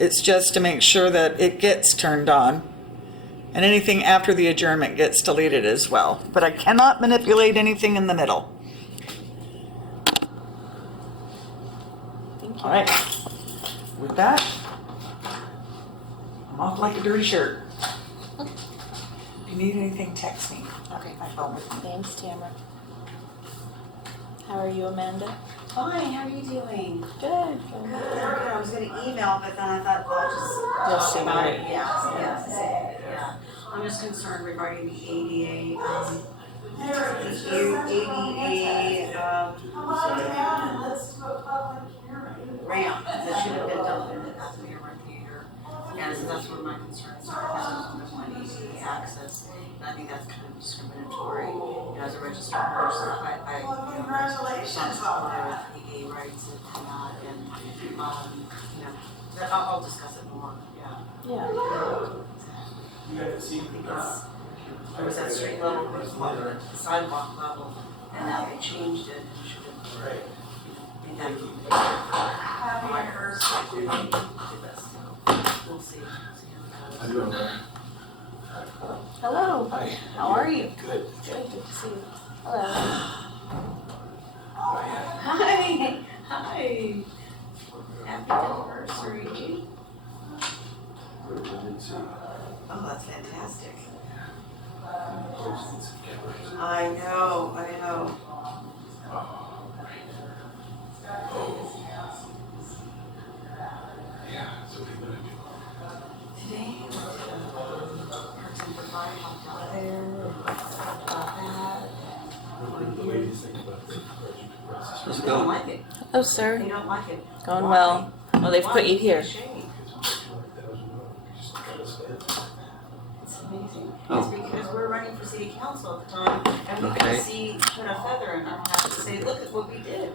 It's just to make sure that it gets turned on. And anything after the adjournment gets deleted as well. But I cannot manipulate anything in the middle. Thank you. All right. With that, I'm off like a dirty shirt. If you need anything, text me. Okay. My phone with me. Thanks, Tamara. How are you, Amanda? Fine, how are you doing? Good. Good. I was gonna email, but then I thought I'll just Just talk about it. see. Yeah. I'm just concerned regarding the ADA, ramp that should have been done in the passenger theater. And so that's where my concerns are, because there's no ADA access. And I think that's kind of discriminatory. You know, as a registered nurse, I congratulations on ADA rights and that, and you know, I'll discuss it more. Yeah. You got to see Because I was at street level, it was the sidewalk level, and now they changed it and should have. Right. Thank you. We'll see. How you doing, man? Hello. Hi. How are you? Good. Good to see you. Hello. Hi. Hi. Happy anniversary. Oh, that's fantastic. I know. Yeah, so what are you gonna do? Today, Parks and Provide helped out there, about that. What do ladies think about the graduation process? They don't like it. Hello, sir. They don't like it. Going Why? well. Well, they've put you Why? here. It's a shame. It's amazing. Oh. It's because we're running for city council at the time, and we Okay. could see, put a feather in our hat to say, look at what we did.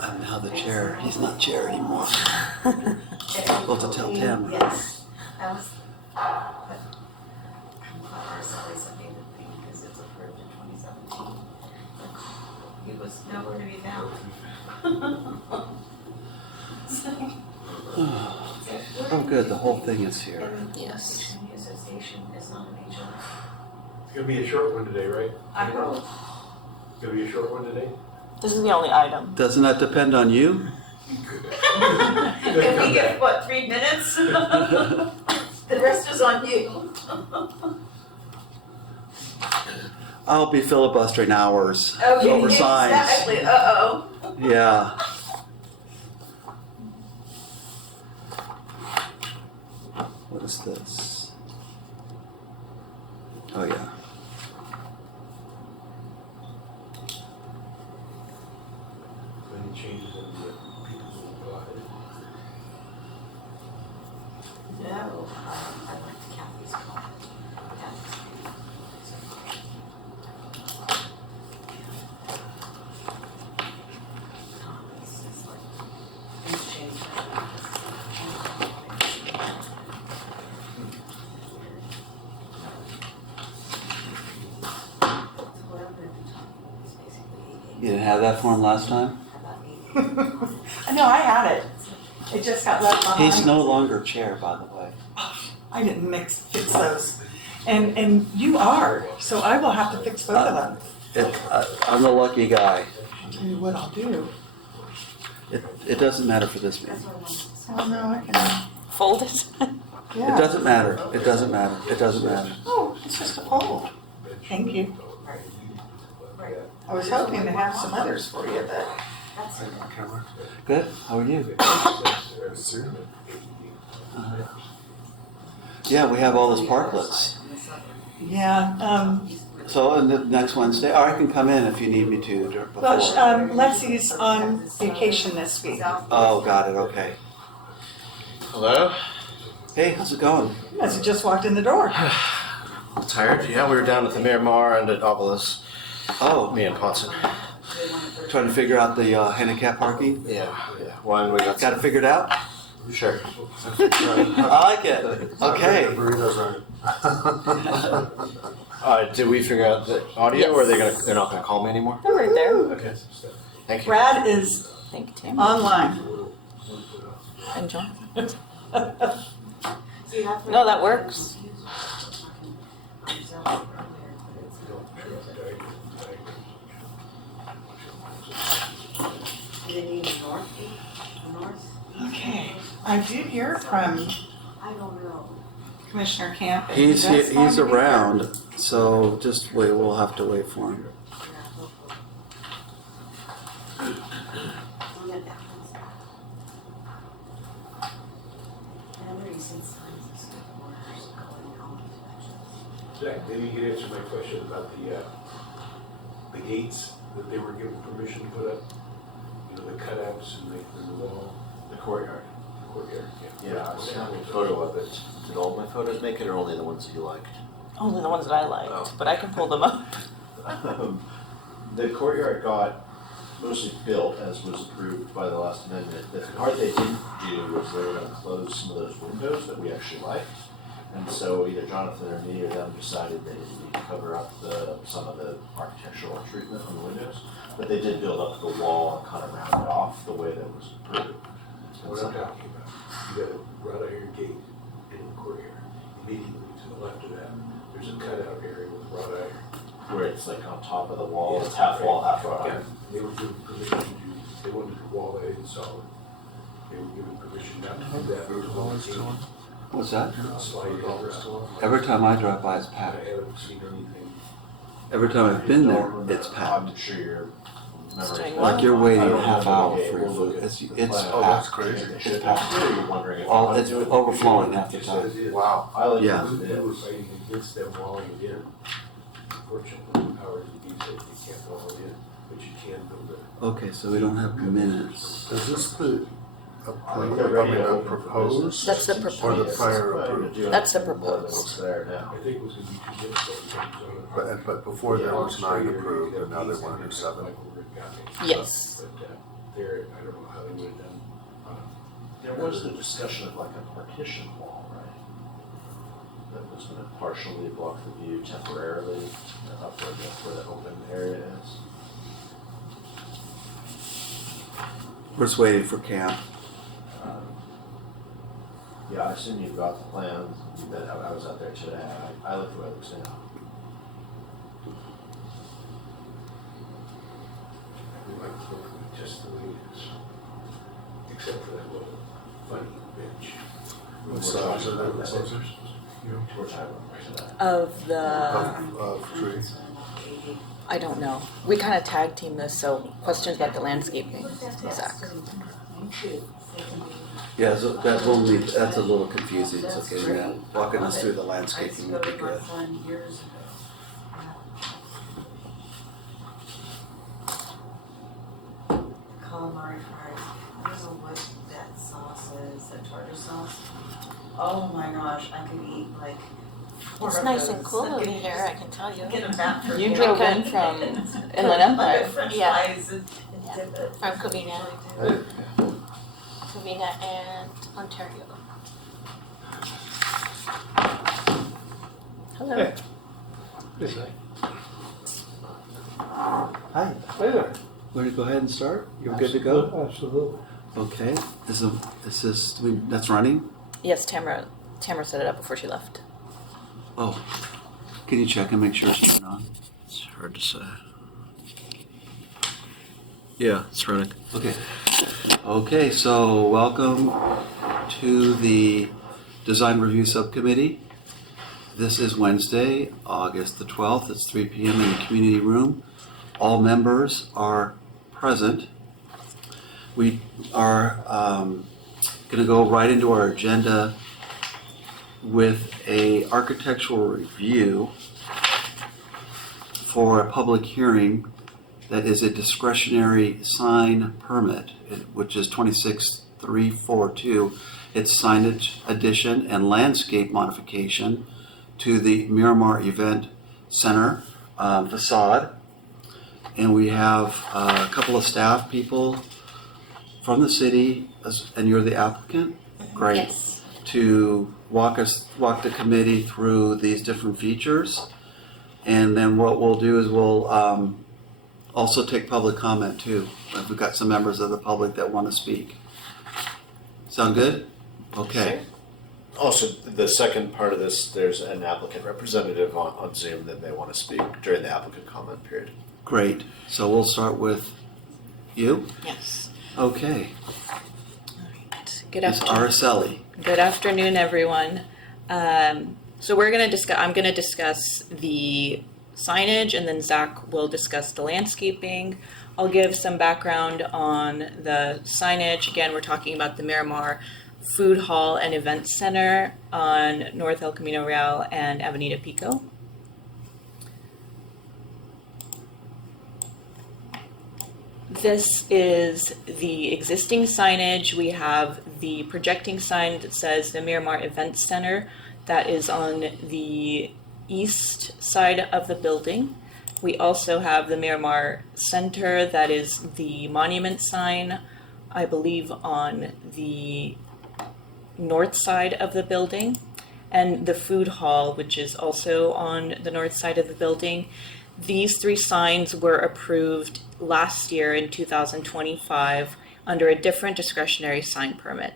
I'm now the chair. He's not chair anymore. Well, to tell Tim. Yes. That was, I'm glad Marcellus made the thing because it's approved in 2017. He was nowhere to be found. Oh, good. The whole thing is here. Yes. The Community Association is not an agent. It's gonna be a short one today, right? I hope. It's gonna be a short one today? This is the only item. Doesn't that depend on you? Can we get, what, 3 minutes? The rest is on you. I'll be filibustering hours Okay, over signs. exactly. Uh-oh. Yeah. What is this? Oh, yeah. Any changes in the people who go ahead? No, I like Kathy's comment. It's like, things change. You didn't have that form last time? No, I had it. It just got left behind. He's no longer chair, by the way. I didn't fix those. And you are, so I will have to fix both of them. I'm the lucky guy. I'll tell you what I'll do. It doesn't matter for this meeting. Oh, no, I can, Fold it. yeah. It doesn't matter. It doesn't matter. It doesn't matter. Oh, it's just a poll. Thank you. I was hoping to have some others for you, but Good. How are you? Yeah, we have all those parklets. yeah. So, and the next Wednesday, or I can come in if you need me to before. Well, Lexi's on vacation this week. Oh, got it. Okay. Hello? Hey, how's it going? Leslie just walked in the door. I'm tired. Yeah, we were down at the Miramar and at Ovilus. Oh, Me and Ponson. trying to figure out the handicap parking. Yeah. One we got. Got it figured out? Sure. I like it. Okay. Burritos Did we figure out the audio, or are they're not gonna call me anymore? They're right there. Okay. Thank you. Brad is Thank you, Tim. online. And John. So you have to- No, that works. Do they need a north? Okay, I did hear from I don't know. Commissioner Camp. and He's that's going he's to be good. around, so just wait. We'll have to wait for him. Yeah, hopefully. I'll get that one. And I'm reading signs of school orders going on inspections. Zach, maybe you could answer my question about the gates that they were given permission to put up? You know, the cutouts and the wall, The courtyard. the courtyard, yeah. Yeah, I snapped a photo of it. Did all my photos make it or only the ones that you liked? Only the ones that I liked, Oh. but I can pull them up. The courtyard got mostly built as was approved by the last amendment. The part they didn't do was they were gonna close some of those windows that we actually liked. And so either Jonathan or me or them decided they didn't need to cover up some of the architectural treatment on the windows. But they did build up the wall and kind of round it off the way that was approved. So what I'm talking about, you got a wrought iron gate in the courtyard. Immediately to the left of that, there's a cutout area with wrought iron. Where it's like on top of the wall, it's half wall, half wrought Yeah, iron. they were given permission to do, they wanted to wall that in solid. They were given permission not to do that. What's that? Slide it over. Every time I drive by, it's I packed. haven't seen anything. Every time I've been there, it's I'm packed. sure your Staying memory. well. Like you're waiting I a don't half remember hour the gate. for your We'll food. look at It's the it's plan. packed. crazy. It's packed. You're wondering if All I it's do it. overflowing half the time. Wow. I like Yeah. it as it They were is. fighting against them walling it in. Unfortunately, the powers that be said you can't wall it in, but you can build it. Okay, so we don't have minutes. Is this the, I think they're ready to open for proposed? business. That's the Or proposed. prior But approved? doing That's the more than proposed. what's there now. I think it was gonna be 2 minutes. But before there was 9 approved, and now they want to do 7. Yes. But, there, I don't know how they would have done. There was the discussion of like a partition wall, right? That was gonna partially block the view temporarily up where the open area is. We're just waiting for Camp. Yeah, I assume you've got the plans. You bet I was out there today. I like the way it looks now. We like to look at just the way it is, except for that little funny bench. What size are they proposing? We're talking about today. Of the, Of trees? I don't know. We kind of tag team this, so questions about the landscaping, Zach. Yeah, so that will need, that's a little confusing, so getting that, walking us through the landscaping would be good. Calamari fries. I don't know what that sauce is, that tartar sauce. Oh my gosh, I could eat like 4 It's of nice and those. cool I over could here, I can tell you. Get a bat for You me. drove in from Inland Empire. French Yeah. fries and dip it. From Covina. Covina and Ontario. Hello. Hey. Hi, Hey there. want to go ahead and start? You're good to go? Absolutely. Okay, is this, that's running? Yes, Tamara set it up before she left. Oh, can you check and make sure it's turned on? It's hard to say. Yeah, it's running. Okay. Okay, so welcome to the Design Review Subcommittee. This is Wednesday, August the 12th. It's 3 p.m. in the community room. All members are present. We are going to go right into our agenda with a architectural review for a public hearing that is a discretionary sign permit, which is 26342. It's signage addition and landscape modification to the Miramar Event Center facade. And we have a couple of staff people from the city, and you're the applicant? Great. Yes. To walk the committee through these different features. And then what we'll do is we'll also take public comment too. If we've got some members of the public that want to speak. Sound good? Okay. Also, the second part of this, there's an applicant representative on Zoom that may want to speak during the applicant comment period. Great. So we'll start with you. Yes. Okay. All right. Good Ms. afternoon. Araceli. Good afternoon, everyone. So we're going to discuss. I'm going to discuss the signage, and then Zach will discuss the landscaping. I'll give some background on the signage. Again, we're talking about the Miramar Food Hall and Event Center on North El Camino Real and Avenida Pico. This is the existing signage. We have the projecting sign that says the Miramar Event Center that is on the east side of the building. We also have the Miramar Center that is the monument sign, I believe, on the north side of the building, and the food hall, which is also on the north side of the building. These three signs were approved last year in 2025 under a different discretionary sign permit.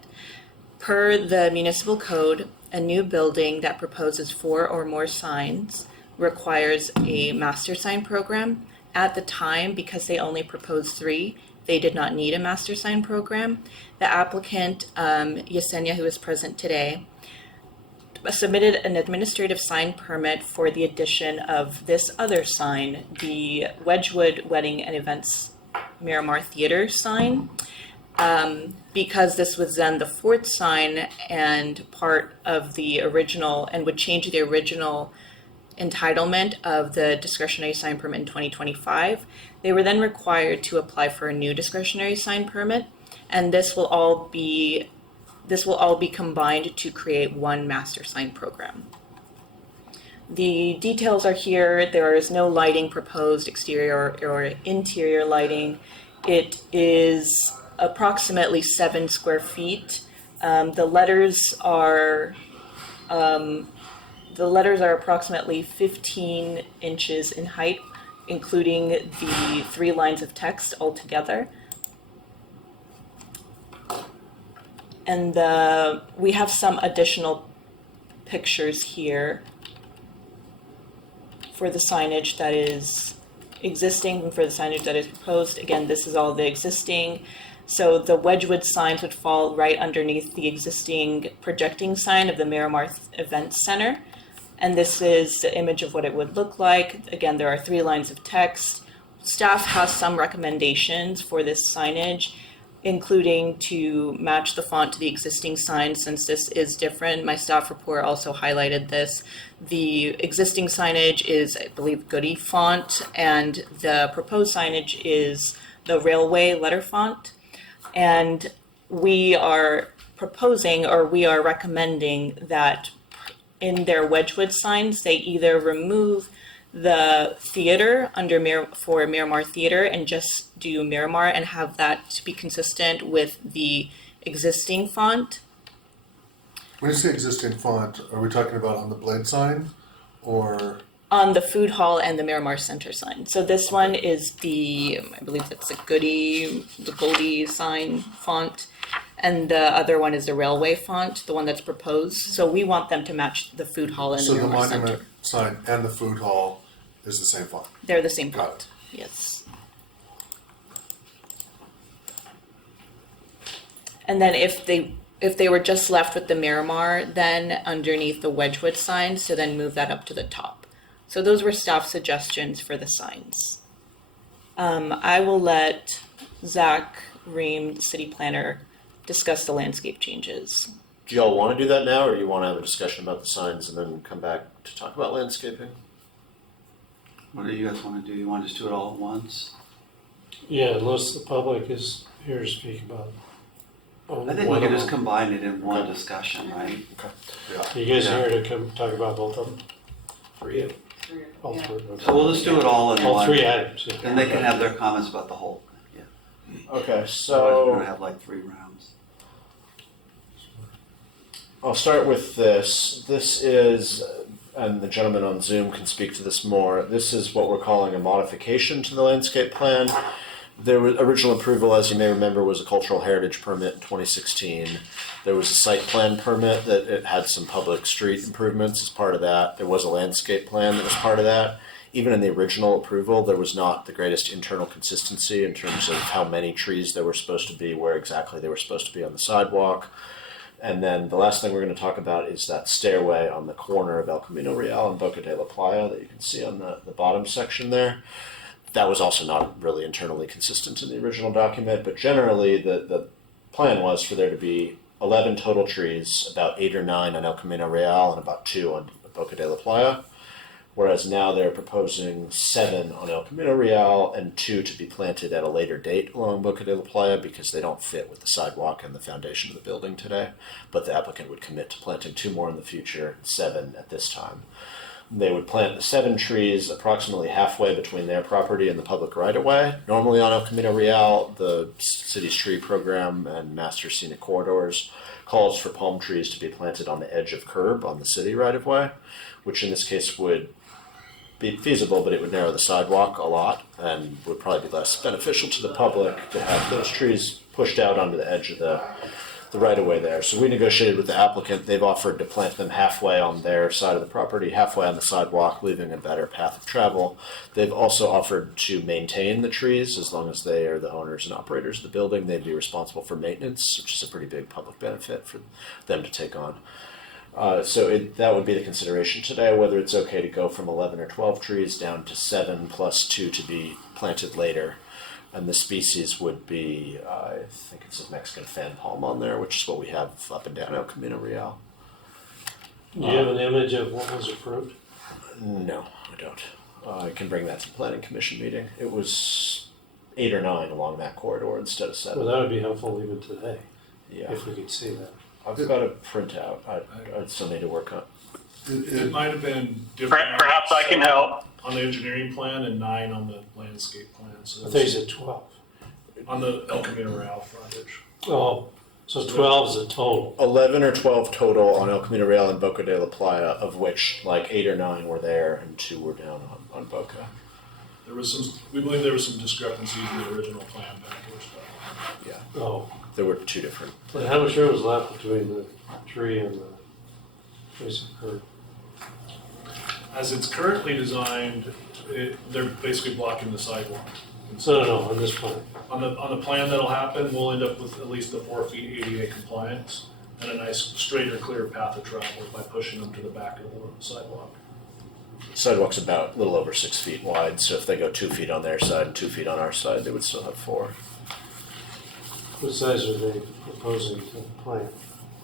Per the municipal code, a new building that proposes 4 or more signs requires a master sign program. At the time, because they only proposed 3, they did not need a master sign program. The applicant, Yesenia, who is present today, submitted an administrative sign permit for the addition of this other sign, the Wedgwood Wedding and Events Miramar Theater sign, because this was then the 4th sign and part of the original, and would change the original entitlement of the discretionary sign permit in 2025. They were then required to apply for a new discretionary sign permit, and this will all be combined to create one master sign program. The details are here. There is no lighting proposed, exterior or interior lighting. It is approximately 7 square feet. The letters are approximately 15 inches in height, including the 3 lines of text altogether. And we have some additional pictures here for the signage that is existing and for the signage that is proposed. Again, this is all the existing. So the Wedgwood signs would fall right underneath the existing projecting sign of the Miramar Event Center. And this is the image of what it would look like. Again, there are 3 lines of text. Staff has some recommendations for this signage, including to match the font to the existing sign since this is different. My staff report also highlighted this. The existing signage is, I believe, Goody font, and the proposed signage is the Railway letter font. And we are proposing, or we are recommending, that in their Wedgwood signs, they either remove the theater for Miramar Theater and just do Miramar and have that to be consistent with the existing font. When you say existing font, are we talking about on the blade sign or? On the food hall and the Miramar Center sign. So this one is I believe that's the Goldie sign font, and the other one is the Railway font, the one that's proposed. So we want them to match the food hall and the So the Miramar monument Center. sign and the food hall is the same font? They're the same Got font. Yes. And then if they were just left with the Miramar, then underneath the Wedgwood signs, to then move that up to the top. So those were staff suggestions for the signs. I will let Zach Ream, the city planner, discuss the landscape changes. Do y'all want to do that now, or do you want to have a discussion about the signs and then come back to talk about landscaping? What do you guys want to do? You want to just do it all at once? Yeah, unless the public is here to speak about. I think we can just combine it in one discussion, right? You guys Yeah. here to come talk about both of them? For you. All 3. Okay. So we'll just do it all in one. All 3 items, yeah. Then they can have their comments about the whole. Yeah. Okay, Otherwise we're gonna so have like 3 rounds. I'll start with this. This is and the gentleman on Zoom can speak to this more. This is what we're calling a modification to the landscape plan. There was original approval, as you may remember, was a cultural heritage permit in 2016. There was a site plan permit that it had some public street improvements as part of that. There was a landscape plan that was part of that. Even in the original approval, there was not the greatest internal consistency in terms of how many trees there were supposed to be, where exactly they were supposed to be on the sidewalk. And then the last thing we're going to talk about is that stairway on the corner of El Camino Real and Boca de la Playa that you can see on the bottom section there. That was also not really internally consistent in the original document, but generally the plan was for there to be 11 total trees, about 8 or 9 on El Camino Real and about 2 on Boca de la Playa, whereas now they're proposing 7 on El Camino Real and 2 to be planted at a later date along Boca de la Playa because they don't fit with the sidewalk and the foundation of the building today, but the applicant would commit to planting 2 more in the future, 7 at this time. They would plant the 7 trees approximately halfway between their property and the public right-of-way. Normally on El Camino Real, the city's tree program and master scenic corridors calls for palm trees to be planted on the edge of curb on the city right-of-way, which in this case would be feasible, but it would narrow the sidewalk a lot and would probably be less beneficial to the public to have those trees pushed out onto the edge of the right-of-way there. So we negotiated with the applicant. They've offered to plant them halfway on their side of the property, halfway on the sidewalk, leaving a better path of travel. They've also offered to maintain the trees as long as they are the owners and operators of the building. They'd be responsible for maintenance, which is a pretty big public benefit for them to take on. That would be the consideration today, whether it's okay to go from 11 or 12 trees down to 7 plus 2 to be planted later. And the species would be, I think it says Mexican fan palm on there, which is what we have up and down El Camino Real. Do you have an image of what was approved? No, I don't. I can bring that to the planning commission meeting. It was 8 or 9 along that corridor instead of 7. Well, that would be helpful even today, Yeah, if we could see that. I've got a printout. I still need to work on. It might have been different. Perhaps I can help. On the engineering plan and 9 on the landscape plan, so. I think you said 12. On the El Camino Real frontage. Oh, so 12 is a total. 11 or 12 total on El Camino Real and Boca de la Playa, of which like 8 or 9 were there and 2 were down on Boca. We believe there was some discrepancies in the original plan package, but Yeah, Oh, there were 2 different. but how much room was left between the tree and the basic curb? as it's currently designed, they're basically blocking the sidewalk. No, on this plan. On the plan that'll happen, we'll end up with at least the 4 feet ADA compliance and a nice straighter, clear path of travel by pushing them to the back of the sidewalk. Sidewalk's about a little over 6 feet wide, so if they go 2 feet on their side and 2 feet on our side, they would still have 4. What size are they proposing to plant?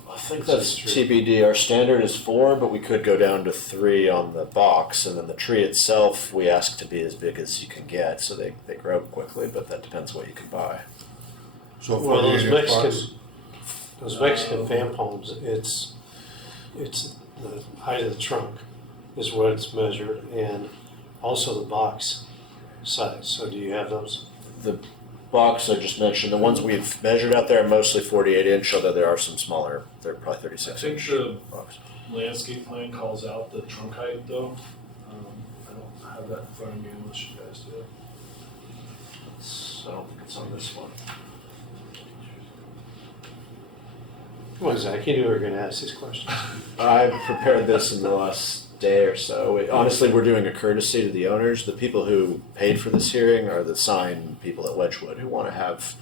I think that's TBD. Our standard is 4, but we could go down to 3 on the box, and then the tree itself we ask to be as big as you can get, so they grow quickly, but that depends what you can buy. So Well, 48 bucks. those Mexican fan palms, it's the height of the trunk is what it's measured, and also the box size. So do you have those? The box I just mentioned, the ones we've measured out there are mostly 48 inch, although there are some smaller, they're probably 36 I think inch the box. landscape plan calls out the trunk height though. I don't have that in front of me unless you guys do. I don't think it's on this one. Well, Zach, you knew we were going to ask these questions. I prepared this in the last day or so. Honestly, we're doing a courtesy to the owners. The people who paid for this hearing are the sign people at Wedgwood who want to have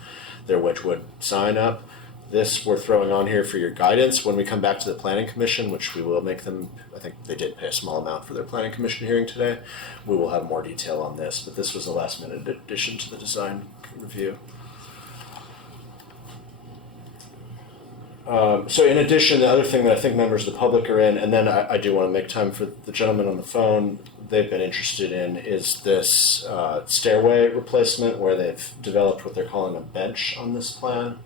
their Wedgwood sign up. This we're throwing on here for your guidance when we come back to the planning commission, which we will make them, I think they did pay a small amount for their planning commission hearing today. We will have more detail on this, but this was a last minute addition to the design review. So in addition, the other thing that I think members of the public are in, and then I do want to make time for the gentleman on the phone, they've been interested in, is this stairway replacement where they've developed what they're calling a bench on this plan.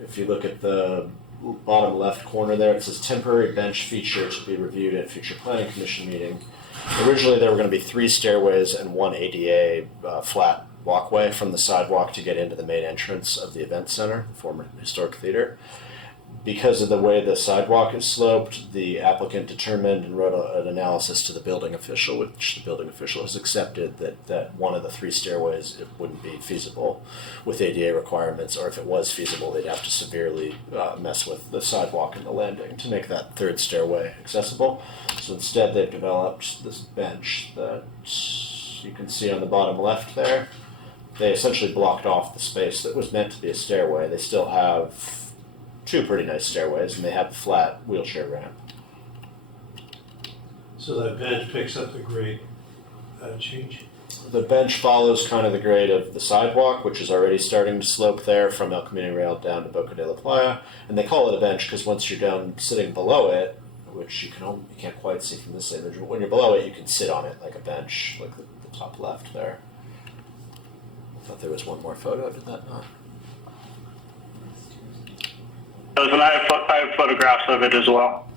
If you look at the bottom left corner there, it says temporary bench feature to be reviewed at future planning commission meeting. Originally there were going to be 3 stairways and 1 ADA flat walkway from the sidewalk to get into the main entrance of the event center, the former historic theater. because of the way the sidewalk is sloped, the applicant determined and wrote an analysis to the building official, which the building official has accepted that one of the 3 stairways, it wouldn't be feasible with ADA requirements, or if it was feasible, they'd have to severely mess with the sidewalk and the landing to make that 3rd stairway accessible. So instead, they've developed this bench that you can see on the bottom left there. They essentially blocked off the space that was meant to be a stairway. They still have 2 pretty nice stairways, and they have a flat wheelchair ramp. So that bench picks up the grade change? The bench follows kind of the grade of the sidewalk, which is already starting to slope there from El Camino Real down to Boca de la Playa. And they call it a bench because once you're down sitting below it, which you can't quite see from this image, but when you're below it, you can sit on it like a bench, like the top left there. I thought there was one more photo, did that not? And I have photographs of it as well.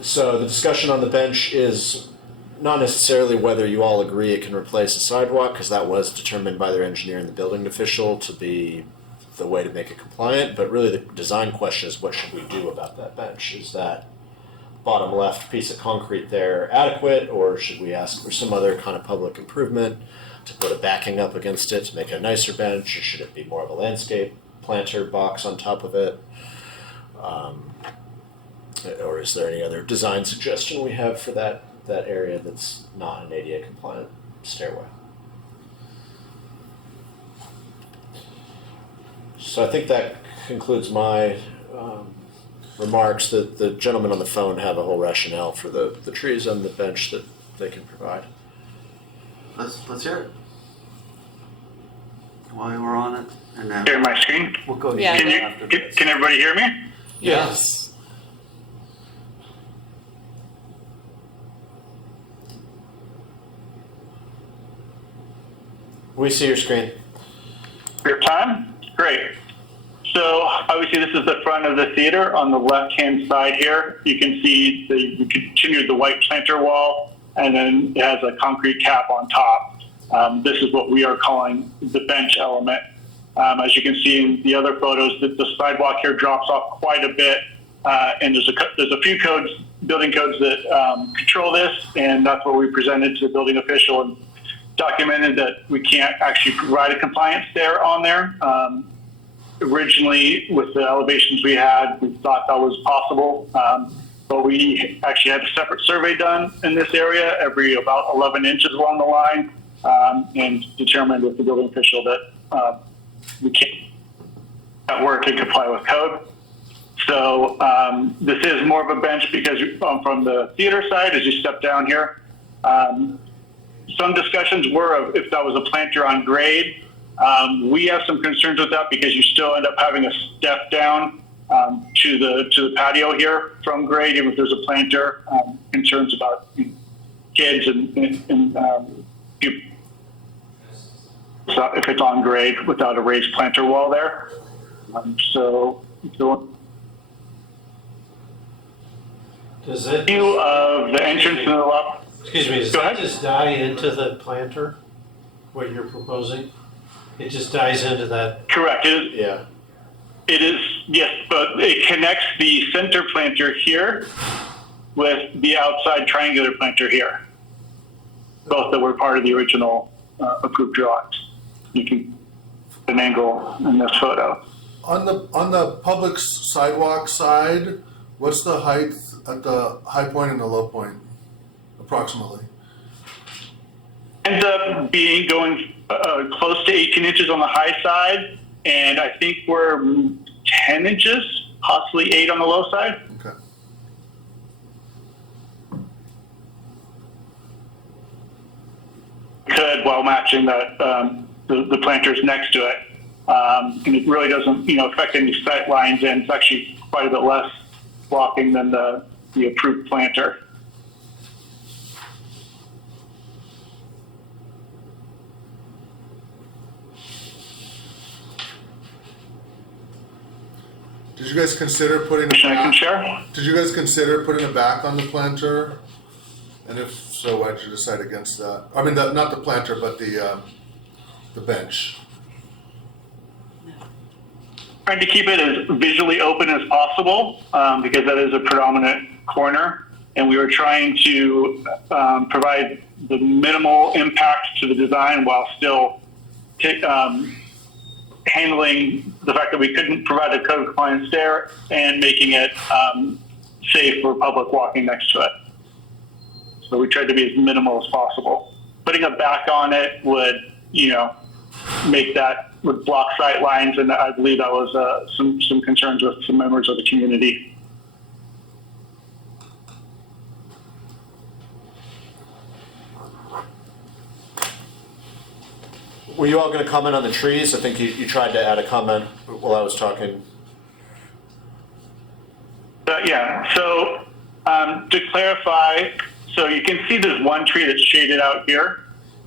So the discussion on the bench is not necessarily whether you all agree it can replace a sidewalk, because that was determined by their engineer and the building official to be the way to make it compliant, but really the design question is what should we do about that bench? Is that bottom left piece of concrete there adequate, or should we ask for some other kind of public improvement to put a backing up against it to make it a nicer bench, or should it be more of a landscape planter box on top of it? Or is there any other design suggestion we have for that area that's not an ADA compliant stairway? So I think that concludes my remarks. The gentlemen on the phone have a whole rationale for the trees on the bench that they can provide. Let's hear it. While we're on it, and then Share my screen. we'll go to Yeah. you Can after you this. can everybody hear me? Yes. We see your screen. Your time? Great. So obviously this is the front of the theater. On the left-hand side here, you can see we continued the white planter wall, and then it has a concrete cap on top. This is what we are calling the bench element. As you can see in the other photos, the sidewalk here drops off quite a bit, and there's a few building codes that control this, and that's what we presented to the building official and documented that we can't actually provide a compliance stair on there. Originally, with the elevations we had, we thought that was possible, but we actually had a separate survey done in this area every about 11 inches along the line, and determined with the building official that we can't at work and comply with code. So this is more of a bench because from the theater side, as you step down here, some discussions were of if that was a planter on grade. We have some concerns with that because you still end up having a step down to the patio here from grade, even if there's a planter. Concerns about kids and people. So if it's on grade without a raised planter wall there. Does that, View of the entrance to the left. excuse me, does Go that ahead. just die into the planter, what you're proposing? It just dies into that? Correct. Yeah. It is, yes, but it connects the center planter here with the outside triangular planter here. Both that were part of the original approved drawings. You can an angle in this photo. On the public sidewalk side, what's the height at the high point and the low point, approximately? Ends up being going close to 18 inches on the high side, and I think we're 10 inches, possibly 8 on the low side. Okay. Could while matching that the planters next to it, and it really doesn't affect any sight lines, and it's actually quite a bit less blocking than the approved planter. Did you guys consider putting I can share. Did you guys consider putting a back on the planter And if so, why did you decide against that? I mean, not the planter, but the bench. Trying to keep it as visually open as possible, because that is a predominant corner. And we were trying to provide the minimal impact to the design while still handling the fact that we couldn't provide a code compliant stair and making it safe for public walking next to it. So we tried to be as minimal as possible. Putting a back on it would, make that, would block sight lines, and I believe that was some concerns with some members of the community. Were you all going to comment on the trees? I think you tried to add a comment while I was talking. Yeah, so to clarify, so you can see there's one tree that's shaded out here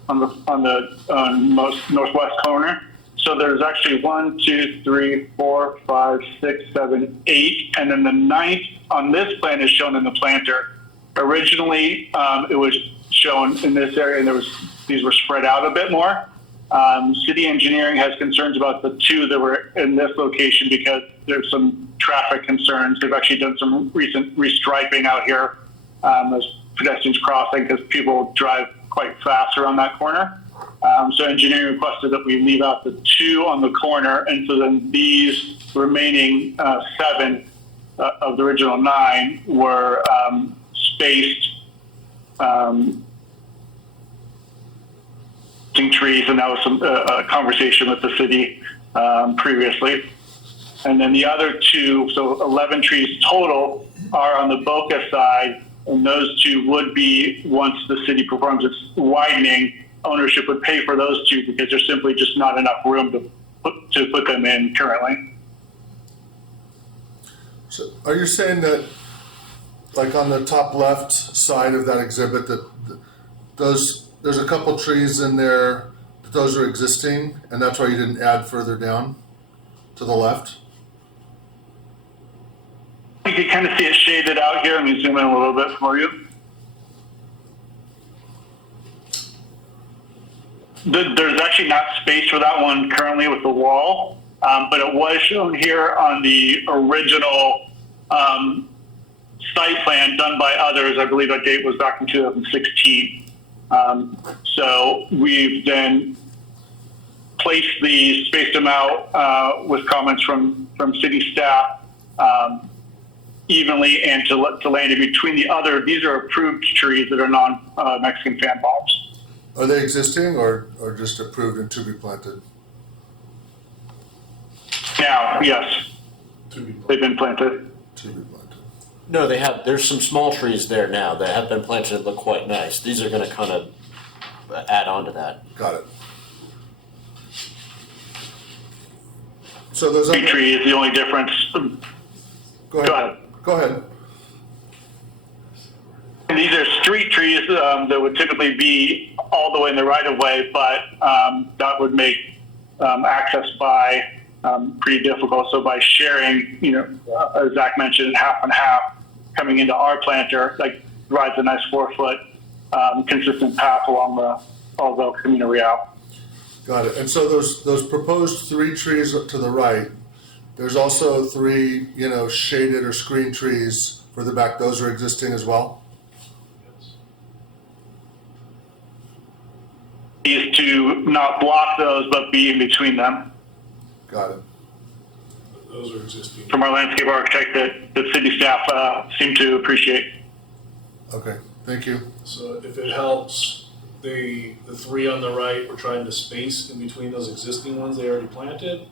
on the most northwest corner. So there's actually 1, 2, 3, 4, 5, 6, 7, 8, and then the 9th on this plan is shown in the planter. Originally, it was shown in this area, and these were spread out a bit more. City engineering has concerns about the 2 that were in this location because there's some traffic concerns. They've actually done some recent restriping out here as pedestrians crossing because people drive quite fast around that corner. So engineering requested that we leave out the 2 on the corner, and so then these remaining 7 of the original 9 were spaced trees, and that was some conversation with the city previously. And then the other 2, so 11 trees total, are on the Boca side, and those 2 would be, once the city performs its widening, ownership would pay for those 2 because there's simply just not enough room to put them in currently. So are you saying that, like on the top left side of that exhibit, that there's a couple trees in there, that those are existing, and that's why you didn't add further down to the left? You can kind of see it shaded out here. Let me zoom in a little bit for you. There's actually not space for that one currently with the wall, but it was shown here on the original site plan done by others. I believe that date was back in 2016. So we've then placed these, spaced them out with comments from city staff evenly and to land in between the other. These are approved trees that are non-Mexican fan palms. Are they existing or just approved and to be planted? Now, yes, they've been planted. To be planted. No, there's some small trees there now that have been planted that look quite nice. These are going to kind of add on to that. Got it. So those Big tree is the only difference. Go ahead. Go ahead. And these are street trees that would typically be all the way in the right of way, but that would make access by pretty difficult. So by sharing, as Zach mentioned, half and half coming into our planter, like provides a nice 4-foot consistent path along the Del Camino Real. Got it. And so those proposed 3 trees to the right, there's also 3, shaded or screen trees for the back. Those are existing as well? Is to not block those, but be in between them. Got it. Those are existing. From our landscape architect that city staff seem to appreciate. Okay, thank you. So if it helps, the 3 on the right, we're trying to space in between those existing ones they already planted.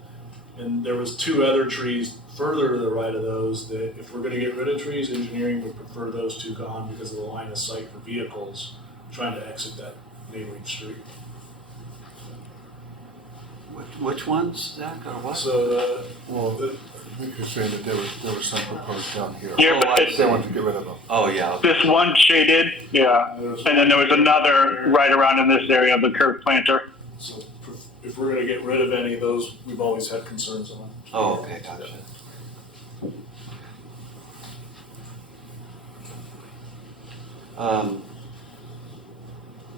And there was 2 other trees further to the right of those that if we're gonna get rid of trees, engineering would prefer those 2 gone because of the line of sight for vehicles trying to exit that neighboring street. Which ones, Zach, or what? So Well, I think you're saying that there was some proposed down here. Here, Oh, I They want to get rid of them. Oh, yeah. Okay. this one shaded, yeah. And then there was another right around in this area of the curved planter. So if we're gonna get rid of any of those, we've always had concerns on. Oh, okay, gotcha.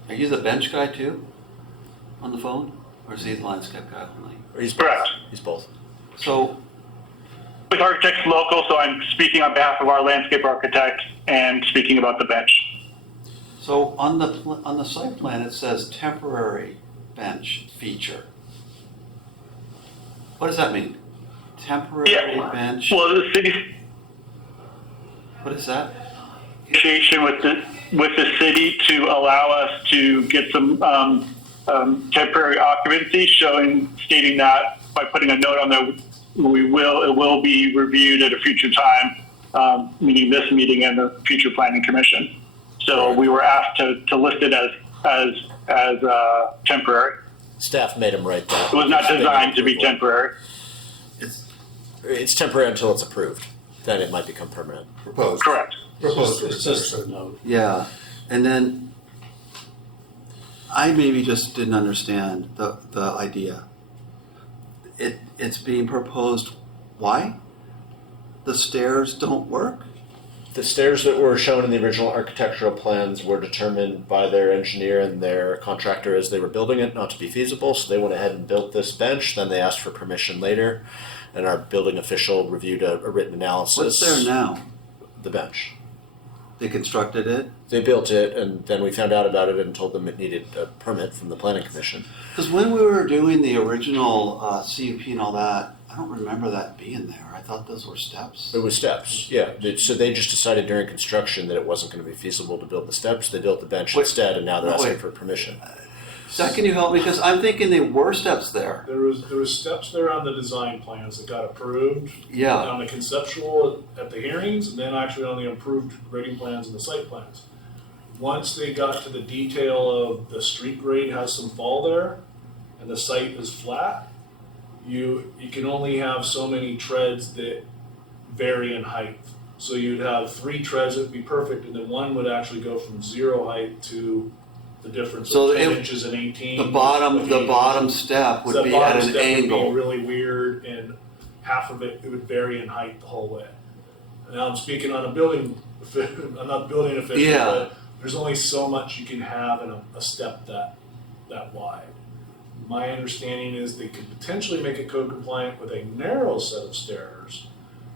Are you the bench guy too, on the phone? Or is he the landscape guy only? He's Correct. He's both. So, With Architects Local, so I'm speaking on behalf of our landscape architect and speaking about the bench. so on the site plan, it says temporary bench feature. What does that mean? Temporary Yeah. bench, Well, the city's what is that? negotiation with the city to allow us to get some temporary occupancy, stating that by putting a note on there, it will be reviewed at a future time, meaning this meeting and the future planning commission. So we were asked to list it as temporary. Staff made him write that. It was not designed to be temporary. It's temporary until it's approved. Then it might become permanent. Proposed. Correct. Proposed. It's just a note. Yeah, and then I maybe just didn't understand the idea. It's being proposed, why? The stairs don't work? The stairs that were shown in the original architectural plans were determined by their engineer and their contractor as they were building it not to be feasible, so they went ahead and built this bench. Then they asked for permission later, and our building official reviewed a written analysis. What's there now? The bench. They constructed it? They built it, and then we found out about it and told them it needed a permit from the planning commission. Because when we were doing the original CUP and all that, I don't remember that being there. I thought those were steps. It was steps, yeah. So they just decided during construction that it wasn't going to be feasible to build the steps. They built the bench Wait, instead, and now they're no, asking wait. for permission. Zach, can you help me? Because I'm thinking there were steps there. There was steps there on the design plans that got approved. Yeah. On the conceptual at the hearings, and then actually on the approved grading plans and the site plans. Once they got to the detail of the street grade has some fall there, and the site is flat, you can only have so many treads that vary in height. So you'd have 3 treads that would be perfect, and then one would actually go from 0 height to the difference So of 10 if inches and 18. The bottom step would The be bottom at an step would angle. be really weird, and half of it would vary in height the whole way. Now I'm speaking on a building, I'm not building official, Yeah. but there's only so much you can have in a step that wide. My understanding is they could potentially make it code compliant with a narrow set of stairs,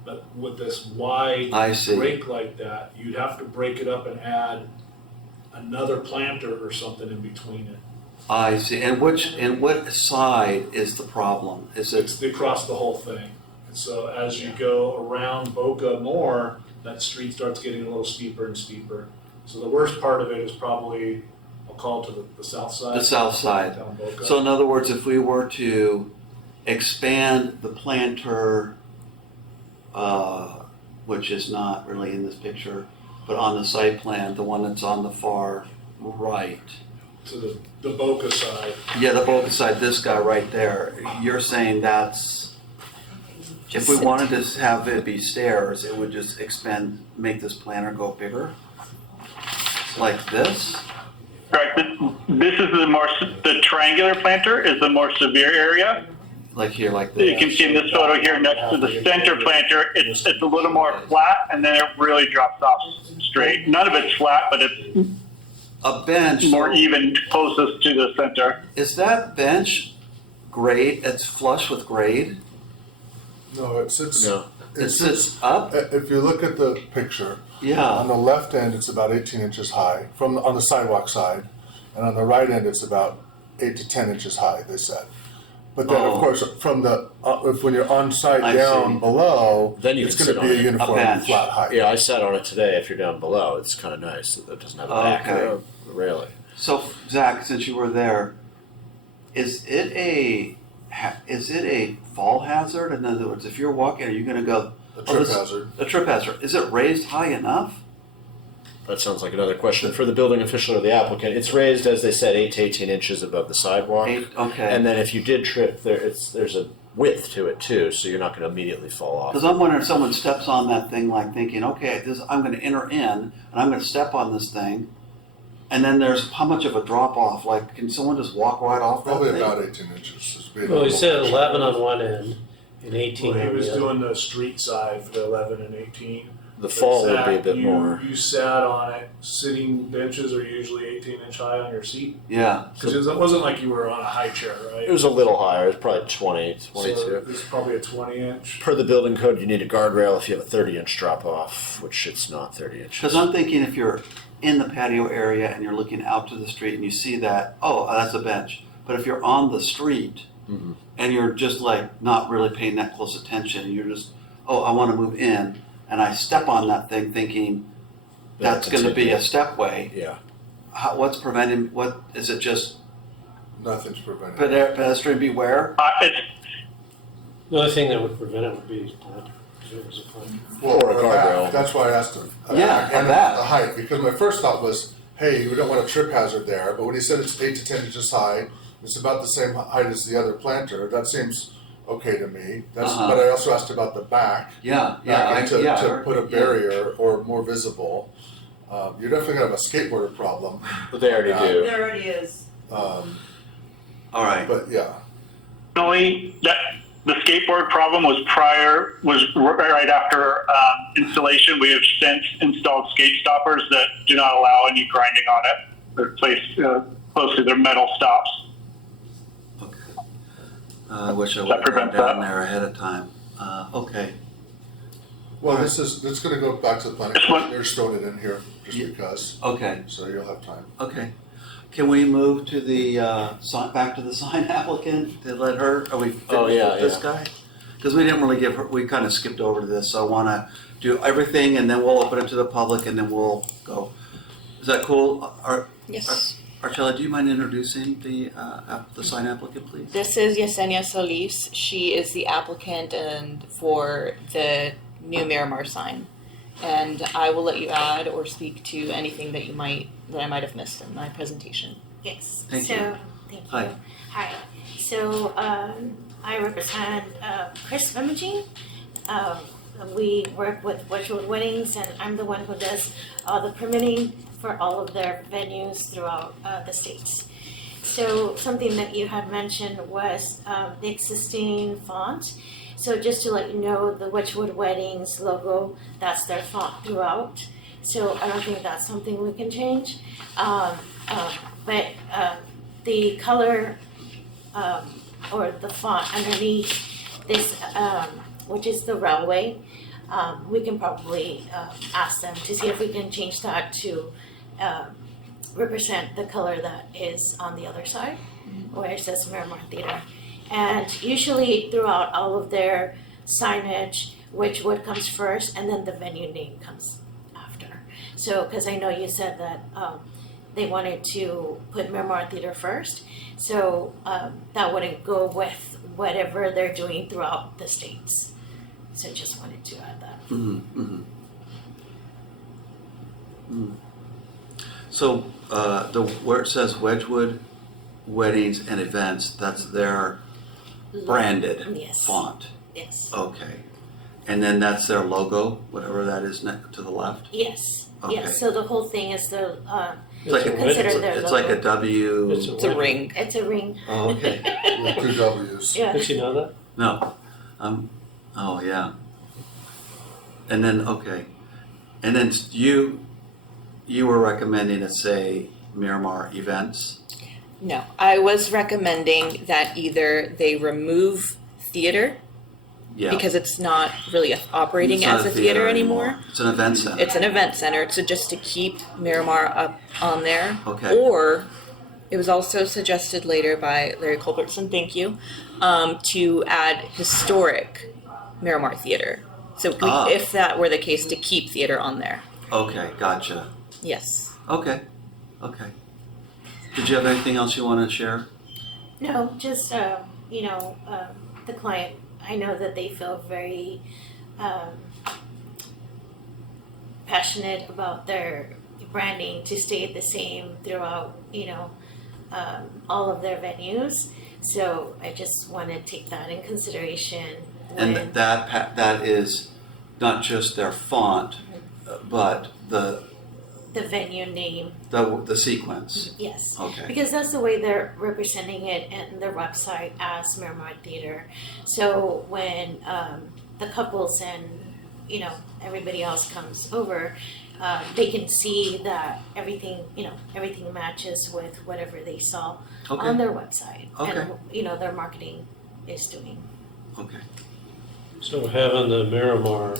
but with this wide I see. break like that, you'd have to break it up and add another planter or something in between it. I see. And what side is the problem? Is it They cross the whole thing. And so as you go around Boca more, that street starts getting a little steeper and steeper. So the worst part of it is probably, I'll call it to the south side. the south side? Down Boca. So in other words, if we were to expand the planter, which is not really in this picture, but on the site plan, the one that's on the far right. To the Boca side. Yeah, the Boca side, this guy right there. You're saying that's, if we wanted to have it be stairs, it would just expand, make this planter go bigger? Like this? Correct. This is the triangular planter is the more severe area. Like here, like You this? can see in this photo here next to the center planter, it's a little more flat, and then it really drops off straight. None of it's flat, but it's A bench. more even closest to the center. Is that bench grade, it's flush with grade? No, it sits. No. It sits up? If you look at the picture, on Yeah. the left end, it's about 18 inches high on the sidewalk side, and on the right end, it's about 8 to 10 inches high, they said. But then, Oh. of course, from when you're on site I down see. below, Then you it's can going sit to on be a it. uniform bench. flat height. Yeah, I sat on it today. If you're down below, it's kind of nice. It doesn't have a back Okay. or a railing. So Zach, since you were there, is it a fall hazard? In other words, if you're walking, are you gonna go? A "Oh, trip this- hazard. A trip hazard. Is it raised high enough? That sounds like another question for the building official or the applicant. It's raised, as they said, 8 to 18 inches above the sidewalk. Okay. And then if you did trip, there's a width to it too, so you're not going to immediately fall off. Because I'm wondering if someone steps on that thing, like thinking, okay, I'm going to enter in, and I'm going to step on this thing, and then there's how much of a drop off? Like, can someone just walk right off that Probably thing? about 18 inches. Is being Well, he said normal. 11 on one end and 18 Well, he on was the other. doing the street side for the 11 and 18. The fall would be a bit you, more. You sat on it. Sitting benches are usually 18-inch high on your seat. Yeah. Because it wasn't like you were on a high chair, right? It was a little higher. It was probably 20, 22. So it's probably a 20-inch. Per the building code, you need a guardrail if you have a 30-inch drop off, which it's not 30 inches. Because I'm thinking if you're in the patio area and you're looking out to the street and you see that, oh, that's a bench. But if you're on the street Mhm. and you're just like not really paying that close attention, you're just, oh, I want to move in, and I step on that thing thinking that's going to be a stepway. Yeah. What's preventing? What is it? Just Nothing's preventing. pedestrian beware. The only thing that would prevent it would be if it was a plan. Well, Or a the guardrail. back, that's why I asked him. Yeah, And a back. the height, because my first thought was, hey, we don't want a trip hazard there, but when he said it's 8 to 10 inches high, it's about the same height as the other planter, that seems okay to me. That's, Uh-huh. but I also asked about the back, Yeah, to put a barrier or more visible. You're definitely gonna have a skateboarder problem, But they already do. There already is. All right. but yeah. Only that the skateboard problem was right after installation. We have since installed skate stoppers that do not allow any grinding on it. They're placed close to their metal stops. Okay. I wish I That would have gone prevents down that. there ahead of time. Okay. Well, it's gonna go back to the planning, This one- commission. They're just throwing it in here, just Yeah. because, Okay. so you'll have time. Okay. Can we move to the back to the sign applicant to let her? Are we finished with this guy? Because we didn't really give her. We kind of skipped over to this. So I want to do everything, and then we'll open it to the public, and then we'll go. Is that cool? Yes. Archella, do you mind introducing the sign applicant, please? This is Yesenia Solis. She is the applicant and for the new Miramar sign. And I will let you add or speak to anything that I might have missed in my presentation. Yes. Thank so, you. Thank you. Hi. Hi. So I represent Chris Imaging. We work with Wedgwood Weddings, and I'm the one who does all the permitting for all of their venues throughout the states. So something that you had mentioned was the existing font. So just to let you know, the Wedgwood Weddings logo, that's their font throughout. So I don't think that's something we can change. But the color or the font underneath this, which is the railway, we can probably ask them to see if we can change that to represent the color that is on the other side, where it says Miramar Theater. And usually throughout all of their signage, Wedgwood comes first and then the venue name comes after. So, because I know you said that they wanted to put Miramar Theater first, so that wouldn't go with whatever they're doing throughout the states. So just wanted to add that. Mm-hmm. Mm-hmm. Mm. So where it says Wedgwood Weddings and Events, that's their branded Yes. font. Yes. Okay. And then that's their logo, whatever that is to the left? Yes. Okay. Yes. So the whole thing is the It's like consider their it's logo. like a W. It's a ring. It's a ring. Oh, okay. With 2 W's. Yeah. Did you know that? No. Oh, yeah. And then, okay. And then you were recommending it say Miramar Events? No, I was recommending that either they remove theater Yeah. because it's not really operating It's not as a theater anymore. It's an event center. It's an event center, so just to keep Miramar up on there. Okay. Or it was also suggested later by Larry Culbertson, thank you, to add historic Miramar Theater. So if that were the case, to keep theater on there. Okay, gotcha. Yes. Okay. Did you have anything else you want to share? No, just the client. I know that they feel very passionate about their branding to stay the same throughout, all of their venues. So I just want to take that in consideration. And that is not just their font, but the venue name. The sequence. Yes. Okay. Because that's the way they're representing it in their website as Miramar Theater. So when the couples and everybody else comes over, they can see that everything, everything matches with whatever they saw Okay. on their website. Okay. And, their marketing is doing. Okay. So having the Miramar,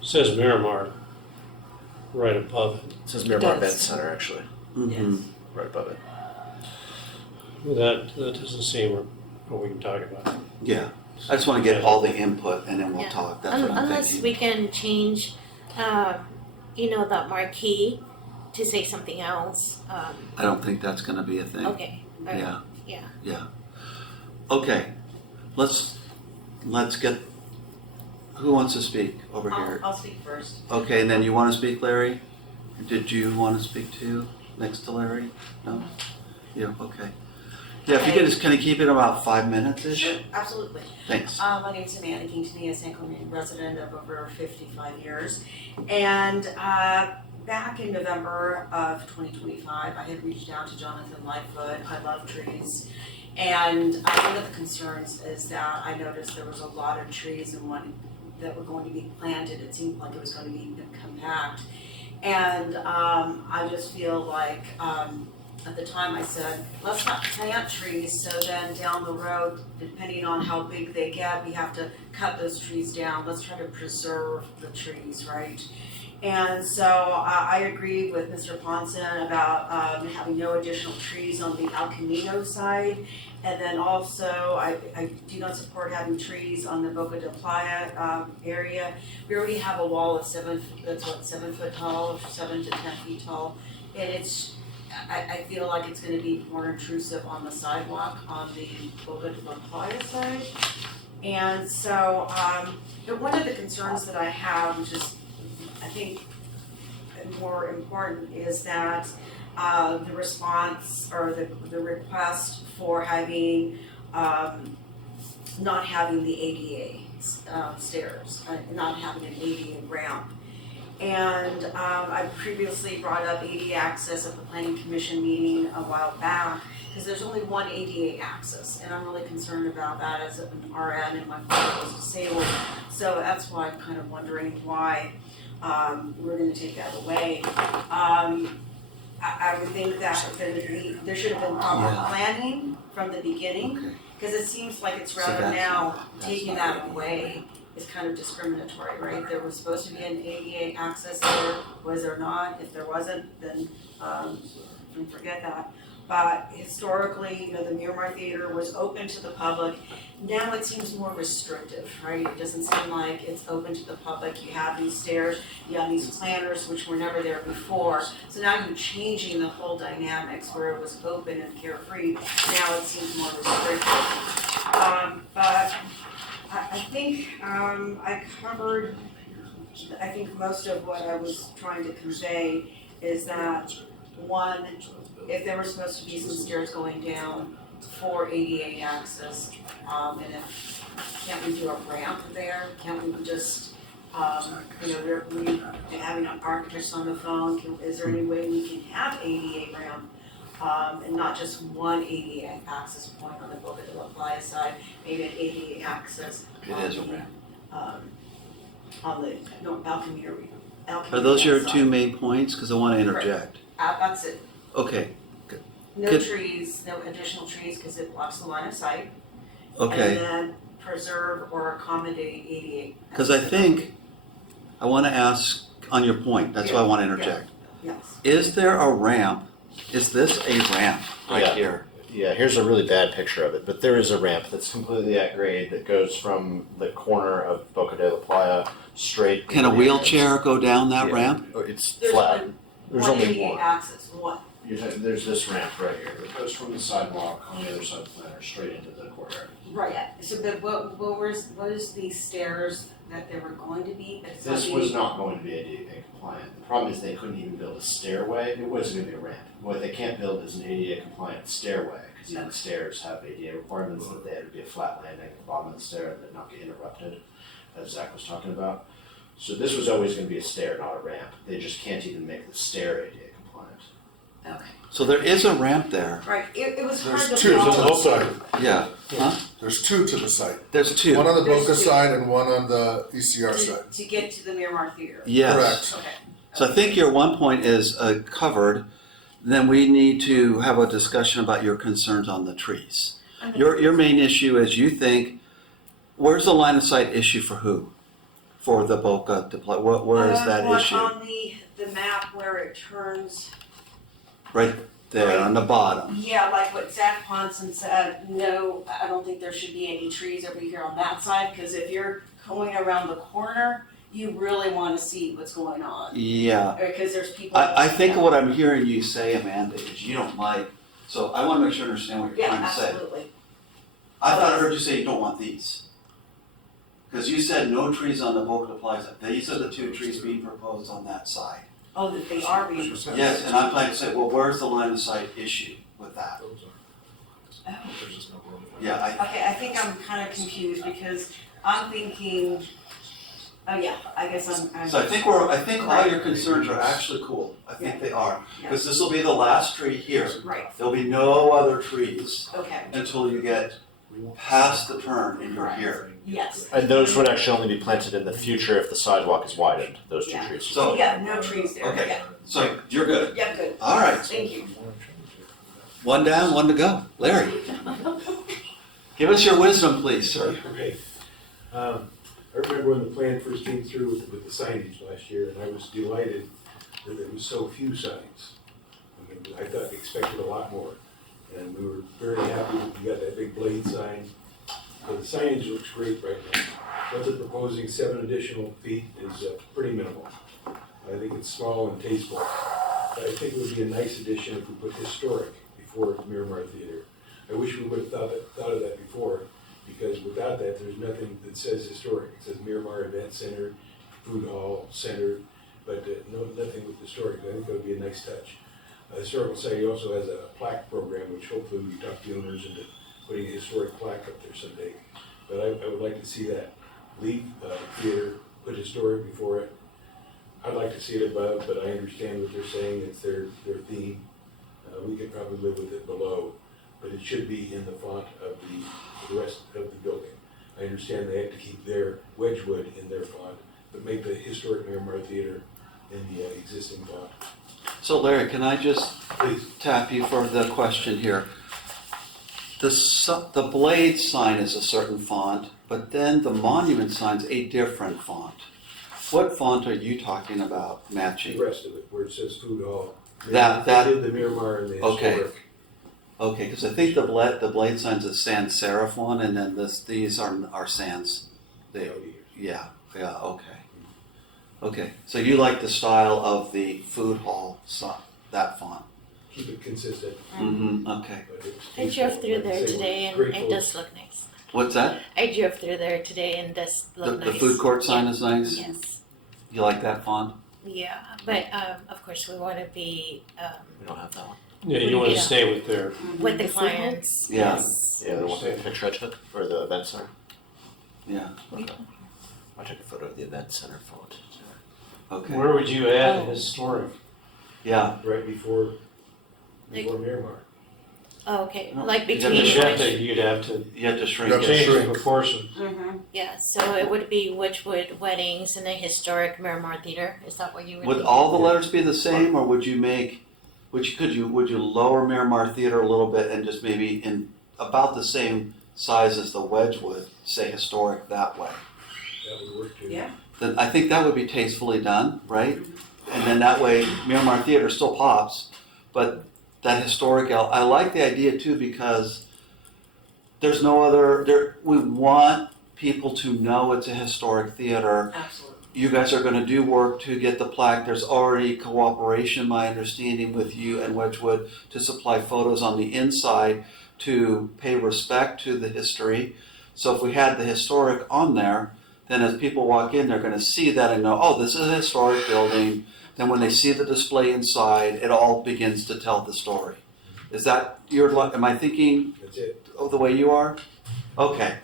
says Miramar right above it. It says Miramar does. Event Center, actually, Mm-hmm. right above it. That doesn't seem what we can talk about. Yeah. I just want to get all the input and then we'll Yeah. talk. That's what I'm Unless thinking. we can change, that marquee to say something else. I don't think that's going to be a thing. Okay. All right. Yeah. Yeah. Okay. Let's get. Who wants to speak over here? I'll speak first. Okay, and then you want to speak, Larry? Did you want to speak too, next to Larry? No? Yeah, okay. Yeah, if you could just kind of keep it about 5 minutes-ish. Sure, absolutely. Thanks. My name's Amanda Quintanilla, San Clemente resident of over 55 years. And back in November of 2025, I had reached out to Jonathan Lightfoot. I love trees. And one of the concerns is that I noticed there was a lot of trees and one that were going to be planted. It seemed like it was going to be compact. And I just feel like at the time I said, let's not plant trees, so then down the road, depending on how big they get, we have to cut those trees down. Let's try to preserve the trees, right? And so I agree with Mr. Ponson about having no additional trees on the El Camino side. And then also, I do not support having trees on the Boca de Playa area. We already have a wall of 7 foot tall, 7 to 10 feet tall. And I feel like it's gonna be more intrusive on the sidewalk on the Boca de Playa side. And so, one of the concerns that I have, which is, I think, more important, is that the response or the request for having, not having the ADA stairs, not having an ADA ramp. And I previously brought up ADA access at the Planning Commission meeting a while back, because there's only one ADA access, and I'm really concerned about that as an RN, and my father was disabled. So that's why I'm kind of wondering why we're gonna take that away. I would think that there should have been proper Yeah. planning from the beginning, Okay. because it seems like it's So rather that's- now that's taking not that ADA. away is kind of discriminatory, right? There was supposed to be an ADA access there, was there not? If there wasn't, then forget that. But historically, the Miramar Theater was open to the public. Now it seems more restrictive, right? It doesn't seem like it's open to the public. You have these stairs, you have these planters, which were never there before. So now you're changing the whole dynamics where it was open and carefree. Now it seems more restrictive. But I think I covered, most of what I was trying to convey is that, one, if there were supposed to be some stairs going down for ADA access, and if, can't we do a ramp there? Can't we just, we're having architects on the phone, is there any way we can have ADA ramp? And not just one ADA access point on the Boca de la Playa side, maybe an ADA access It on is a the, ramp. El Camino. Are those your side. two main points? Because I want to interject. That's it. Okay. No Good. trees, no additional trees, because it blocks the line of sight. Okay. And then preserve or accommodate ADA. Because I think I want to ask on your point. That's why I want to interject. Yes. Is there a ramp? Is this a ramp right Yeah. here? Yeah, here's a really bad picture of it, but there is a ramp that's completely at grade that goes from the corner of Boca de la Playa straight. Can a into the wheelchair go down that Yeah. ramp? Oh, it's There's flat. only There's one only ADA one. access, one. There's this ramp right here that goes from the sidewalk on the other side of the planter straight into the courtyard. Right, so but what is the stairs that there were going to be? That's This not was being- not going to be ADA compliant. The problem is they couldn't even build a stairway. It wasn't gonna be a ramp. What they can't build is an ADA compliant stairway, because even the stairs have ADA requirements that they had to be a flat landing at the bottom of the stair and not get interrupted, as Zach was talking about. So this was always gonna be a stair, not a ramp. They just can't even make the stair ADA compliant. Okay. So there is a ramp there. Right, it was hard There's to two. follow. There's Both sides. Yeah. Huh? There's two to the site. There's two. One on the There's Boca two. side and one on the ECR side. To get to the Miramar Theater. Yes. Correct. Okay. So I think your one point is covered. Then we need to have a discussion about your concerns on the trees. Your main issue is you think, where's the line of sight issue for who? For the Boca deploy, where is that issue? On the map where it turns, Right there on the bottom. yeah, like what Zach Ponson said, no, I don't think there should be any trees over here on that side, because if you're going around the corner, you really want to see what's going on, Yeah. because there's people. I think what I'm hearing you say, Amanda, is you don't like, so I want to make sure I understand what you're Yeah, trying to say. absolutely. I thought I heard you say you don't want these. Because you said no trees on the Boca Plaza. These are the two trees being proposed on that side. Oh, that they are being proposed. Yes, and I'm trying to say, well, where's the line of sight issue with that? Oh. Yeah, Okay, I think I'm kind of confused, because I'm thinking, oh yeah, I guess I'm. so I think all your concerns are actually cool. I think they are. Because this will be the last tree here. Right, There'll be no other trees okay, until you get past the turn and you're here. yes. And those would actually only be planted in the future if the sidewalk is widened, those two Yeah. trees. So- Yeah, no trees there, Okay. yeah, So you're good. yeah, good, All right. thank you. One down, one to go. Larry, give us your wisdom, please, sir. Okay. I remember when the plan first came through with the signage last year, and I was delighted that there was so few signs. I mean, I thought, expected a lot more, and we were very happy that we got that big blade sign. But the signage looks great right now. What they're proposing, 7 additional feet, is pretty minimal. I think it's small and tasteful. But I think it would be a nice addition if we put historic before Miramar Theater. I wish we would have thought of that before, because without that, there's nothing that says historic. It says Miramar Event Center, Food Hall Center, but nothing with historic. I think that would be a nice touch. Historical Society also has a plaque program, which hopefully we talk the owners into putting a historic plaque up there someday. But I would like to see that. Leave theater, put historic before it. I'd like to see it above, but I understand what they're saying, it's their theme. We could probably live with it below, but it should be in the font of the rest of the building. I understand they have to keep their Wedgwood in their font, but make the historic Miramar Theater in the existing font. So Larry, can I just Please. tap you for the question here? The blade sign is a certain font, but then the monument sign's a different font. What font are you talking about matching? The rest of it, where it says Food Hall. That- They did the Miramar and the Okay. historic. Okay, because I think the blade sign's a sans serif one, and then these are sans. They, yeah, okay. Okay, so you like the style of the food hall that font? Keep it consistent. Mm-hmm, okay. But it's I drove through like I there say, today and grateful. it does look nice. What's that? I drove through there today and does look The nice. food court sign is nice? Yes, You like that font? yeah, but of course we want to be We don't have that one. Yeah, you want to Yeah. stay with their, with the clients. Yeah. Yes. Yeah, the one picture I took, or the event center. Yeah, I took a photo of the event center font. okay. where would you add Oh. historic? Yeah, Right before Like- Miramar. Oh, okay, No, like you gotta between You'd have which, to, you'd have to you have to shrink Yeah, it. change the shrink. proportions. Mm-hmm. yeah, so it would be Witchwood Weddings and the historic Miramar Theater, is that what you were Would thinking? all the letters be the same, or would you make, would you lower Miramar Theater a little bit and just maybe in about the same size as the Wedgwood, say historic that way? That would work too. Yeah. Then I think that would be tastefully done, right? And then that way Miramar Theater still pops, but that historic, I like the idea too, because there's no other, we want people to know it's a historic theater. Absolutely. You guys are gonna do work to get the plaque. There's already cooperation, my understanding, with you and Wedgwood to supply photos on the inside to pay respect to the history. So if we had the historic on there, then as people walk in, they're gonna see that and know, oh, this is a historic building. Then when they see the display inside, it all begins to tell the story. Is that am I thinking That's it. of the way you are? Okay.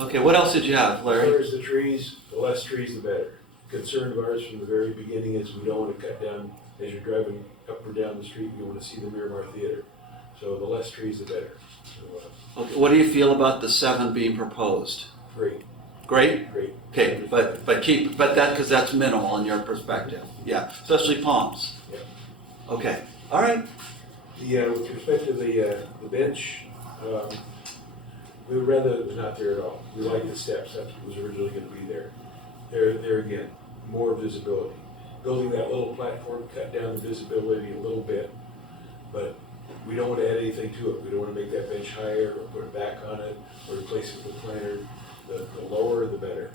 Okay, what else did you have, As Larry? far as the trees, the less trees the better. Concern of ours from the very beginning is we don't want to cut down as you're driving up or down the street, you wanna see the Miramar Theater. So the less trees, the better. So, Okay, what do you feel about the 7 being proposed? great, Great? great. Okay, but that, because that's minimal in your perspective. Yeah, especially palms. Yeah. Okay, all right. With respect to the bench, we would rather it was not there at all. We like the steps, that was originally gonna be there. There again, more visibility. Building that little platform cut down the visibility a little bit, but we don't wanna add anything to it. We don't wanna make that bench higher or put it back on it or replace it with a planter. The lower, the better.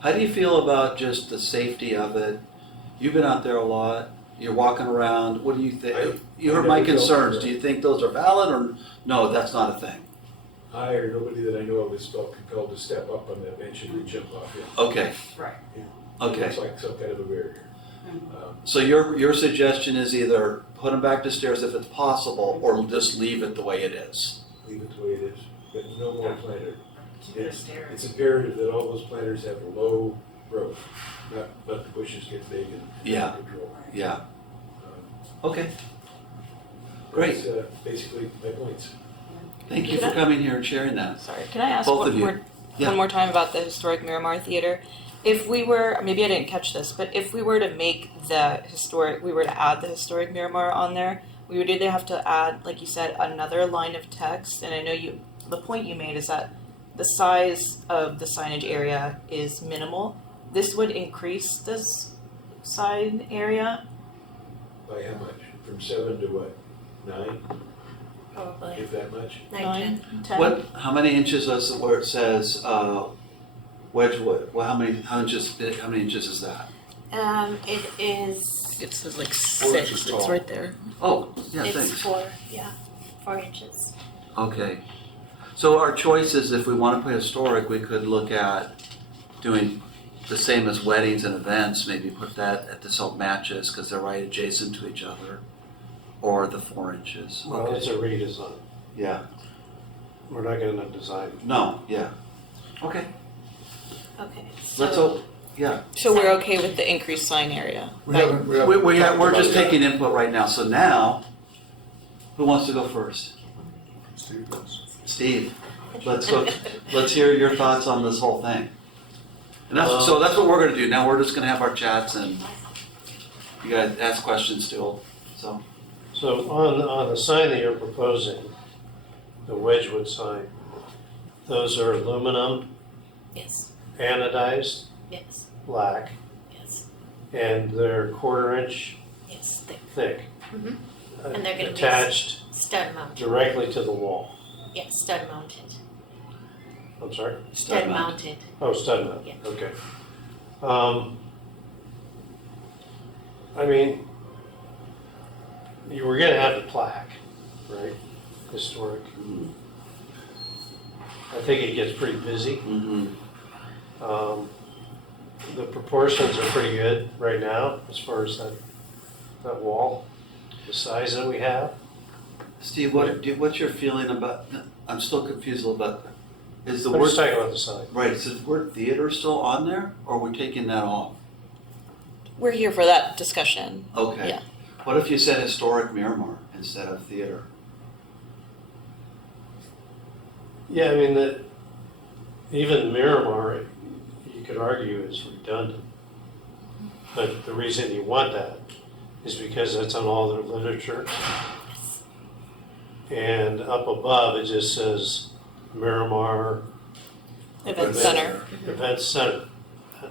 How do you feel about just the safety of it? You've been out there a lot, you're walking around, what do you think? You heard my never felt concerns, that. do you think those are valid or no, that's not a thing? I or nobody that I know of has felt compelled to step up on that bench and then jump off it. Okay, Right. okay. It's like some kind of a barrier. So your suggestion is either put them back to stairs if it's possible, or just leave it the way it is? Leave it the way it is, but no more planter. Keep it stairs. It's imperative that all those planters have a low growth, not let the bushes get big and Yeah. out of control. Yeah, Um, okay. Great, That's basically my points. thank you for coming here and sharing that. Sorry, can I ask Both one of you. more, Yeah. one more time about the historic Miramar Theater? If we were, maybe I didn't catch this, but if we were to make we were to add the historic Miramar on there, we would either have to add, like you said, another line of text, and I know the point you made is that the size of the signage area is minimal. This would increase this sign area. By how much? From 7 to what? 9, Probably if that much? 9, 10. 10. What, how many inches is it where it says Wedgewood? Well, how many inches is that? It is, It says like 4 6, inches it's tall. right there. Oh, yeah, it's thanks. 4 inches. Okay. So our choice is if we want to put historic, we could look at doing the same as weddings and events, maybe put that at the so it matches because they're right adjacent to each other, or the 4 inches. Well, Okay. it's a redesign. Yeah. We're not gonna design. No, yeah. Okay. Okay, Let's so, hope, yeah. So we're okay with the increased sign area? We haven't, We're just taking input right now. So now, who wants to go first? Steve does. Steve, let's go, let's hear your thoughts on this whole thing. And so that's what we're gonna do. Now we're just gonna have our chats and you guys ask questions still, so. So on the sign that you're proposing, the Wedgewood sign, those are aluminum, yes, anodized, yes, black, yes, and they're 1/4 inch yes, thick. thick. Mhm. And they're gonna be attached stud mounted, directly to the wall. yes, stud mounted, I'm sorry? stud mounted, Oh, stud mount, Yeah. okay. I mean, you were gonna have the plaque, right? Historic. I think it gets pretty busy. Mhm. The proportions are pretty good right now as far as that wall, the size that we have. Steve, what's your feeling about, I'm still confused about, is the I'm word, just talking about the sign. right, is the word theater still on there, or are we taking that off? We're here for that discussion. Okay. Yeah. What if you said historic Miramar instead of theater? Yeah, I mean, even Miramar, you could argue is redundant. But the reason you want that is because that's on all their literature. And up above, it just says Miramar Event center. Event Center.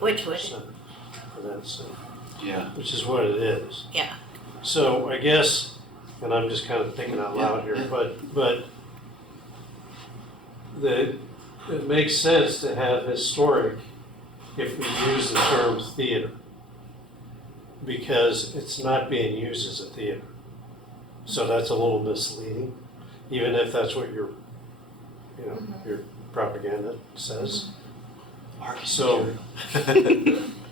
Wedgewood. Center. Event Center, Yeah. which is what it is. yeah. So I guess, and I'm just kind of thinking out loud here, but it makes sense to have historic if we use the term theater, because it's not being used as a theater. So that's a little misleading, even if that's what your propaganda says. So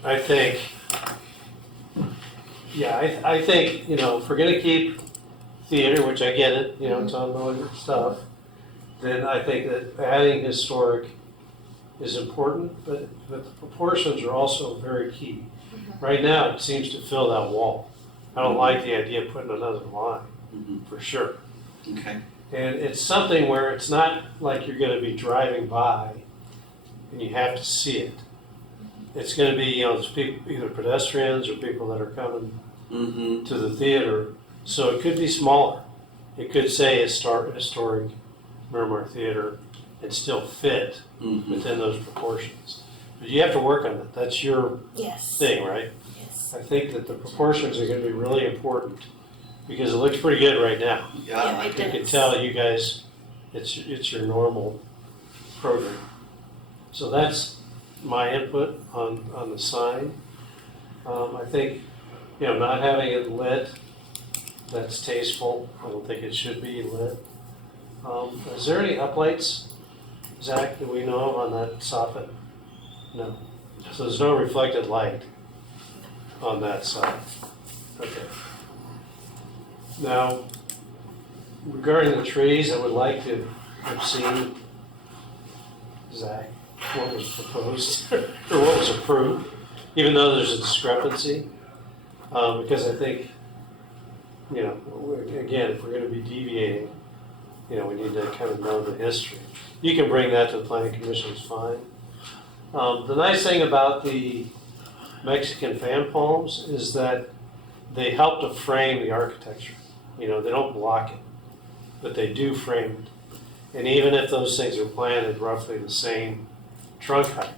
I think, I think, if we're gonna keep theater, which I get it, it's on the stuff, then I think that adding historic is important, but the proportions are also very key. Right now, it seems to fill that wall. I don't like the idea of putting another line, for sure. Okay. And it's something where it's not like you're gonna be driving by and you have to see it. It's gonna be, there's people, either pedestrians or people that are coming Mm-hmm. to the theater, so it could be smaller. It could say historic Miramar Theater and still fit Mm-hmm. within those proportions. But you have to work on it. That's your Yes. thing, right? Yes. I think that the proportions are gonna be really important because it looks pretty good right now. Yeah, I it can does. tell you guys, it's your normal program. So that's my input on the sign. I think, not having it lit, that's tasteful. I don't think it should be lit. Is there any uplights, Zach, that we know of on that soffit? No. So there's no reflected light on that side. Okay. Now, regarding the trees, I would like to have seen, Zach, what was proposed or what was approved, even though there's a discrepancy. Because I think, again, if we're going to be deviating, we need to kind of know the history. You can bring that to the planning commission, it's fine. The nice thing about the Mexican fan palms is that they help to frame the architecture. They don't block it, but they do frame it. And even if those things are planted roughly the same trunk height,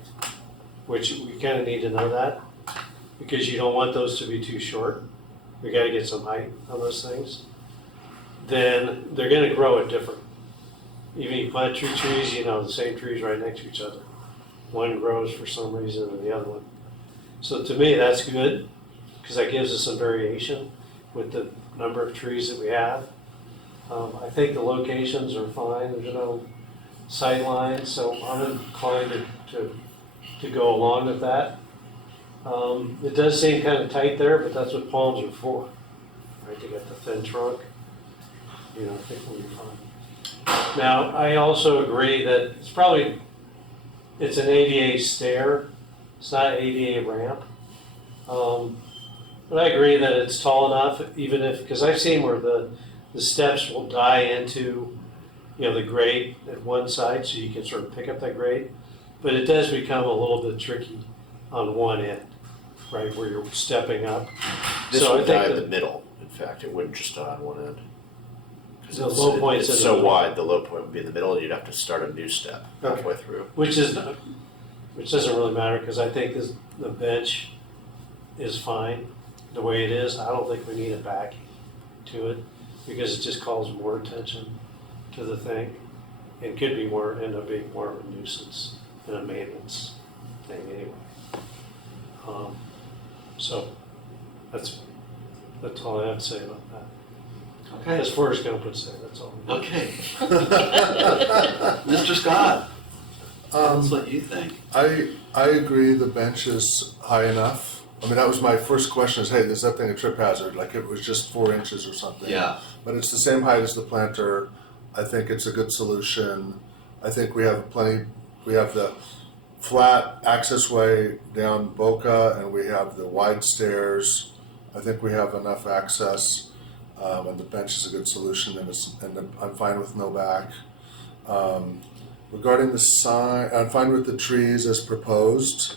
which we kind of need to know that, because you don't want those to be too short. We got to get some height on those things. Then they're going to grow it different. Even you plant two trees, the same trees right next to each other. One grows for some reason than the other one. So to me, that's good, because that gives us some variation with the number of trees that we have. I think the locations are fine. There's no sight lines, so I'm inclined to go along with that. It does seem kind of tight there, but that's what palms are for, right? To get the thin trunk. I think we'll be fine. Now, I also agree that it's an ADA stair. It's not ADA ramp. But I agree that it's tall enough, even because I've seen where the steps will die into, the grade at one side, so you can sort of pick up that grade. But it does become a little bit tricky on one end, right, where you're stepping up. This So I would think die in that- the middle, in fact, it wouldn't just die on one end. 'Cause The low point's it's in the so middle. wide, the low point would be in the middle, and you'd have to start a new step halfway through. Which doesn't really matter, because I think the bench is fine the way it is. I don't think we need a backing to it, because it just calls more attention to the thing. And could end up being more of a nuisance than a maintenance thing anyway. So that's all I have to say about that. Okay. As far as Gump would say, that's all. Okay. Mr. Scott, that's what you think. I agree the bench is high enough. I mean, that was my first question is, hey, is that thing a trip hazard? Like it was just 4 inches or something. Yeah. But it's the same height as the planter. I think it's a good solution. I think we have the flat accessway down Boca and we have the wide stairs. I think we have enough access. And the bench is a good solution and I'm fine with no back. Regarding the sign, I'm fine with the trees as proposed.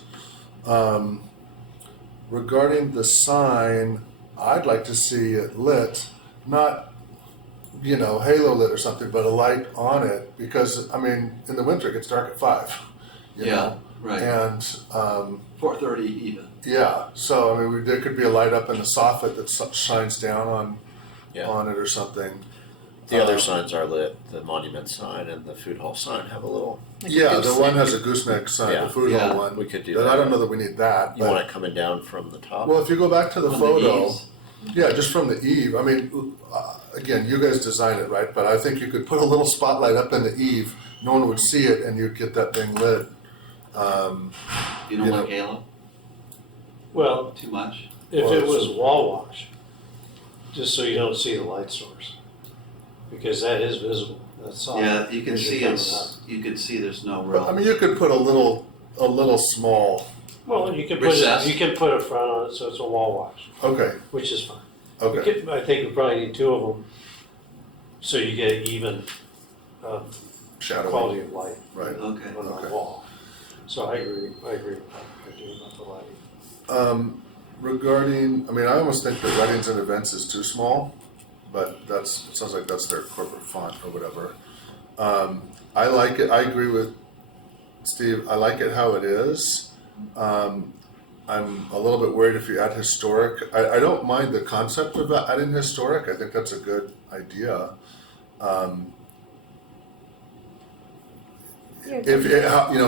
Regarding the sign, I'd like to see it lit, not, halo lit or something, but a light on it, because, I mean, in the winter it gets dark at 5, you know? Right. And, 4:30 even. yeah, so, I mean, there could be a light up in the soffit that shines down Yeah. on it or something. The other signs are lit, the monument sign and the food hall sign have a little, Yeah, the one has a gooseneck sign, Yeah. the food Yeah. hall one. we could do But that. I don't know that we need that, You but, want it coming down from the top? well, if you go back to the On photo. eaves. Yeah, just from the eave. I mean, again, you guys designed it, right? But I think you could put a little spotlight up in the eave. No one would see it, and you'd get that thing lit. You don't You like know- halo Well, too much? if Well, it it's- was wall wash, just so you don't see the light source, because that is visible, that's all. Yeah, you can as you're see coming it's, up. you can see there's no But, I real, mean, you could put a little small Well, you can put Recessed. you can put a front on it, so it's a wall wash, Okay, which is fine. okay. I think we probably need two of them, so you get even Shadow. quality of light Right. Okay. on Okay. the wall. So I agree with that idea about the lighting. Regarding, I mean, I almost think that weddings and events is too small, but it sounds like that's their corporate font or whatever. I like it, I agree with Steve, I like it how it is. I'm a little bit worried if you add historic, I don't mind the concept of adding historic, I think that's a good idea.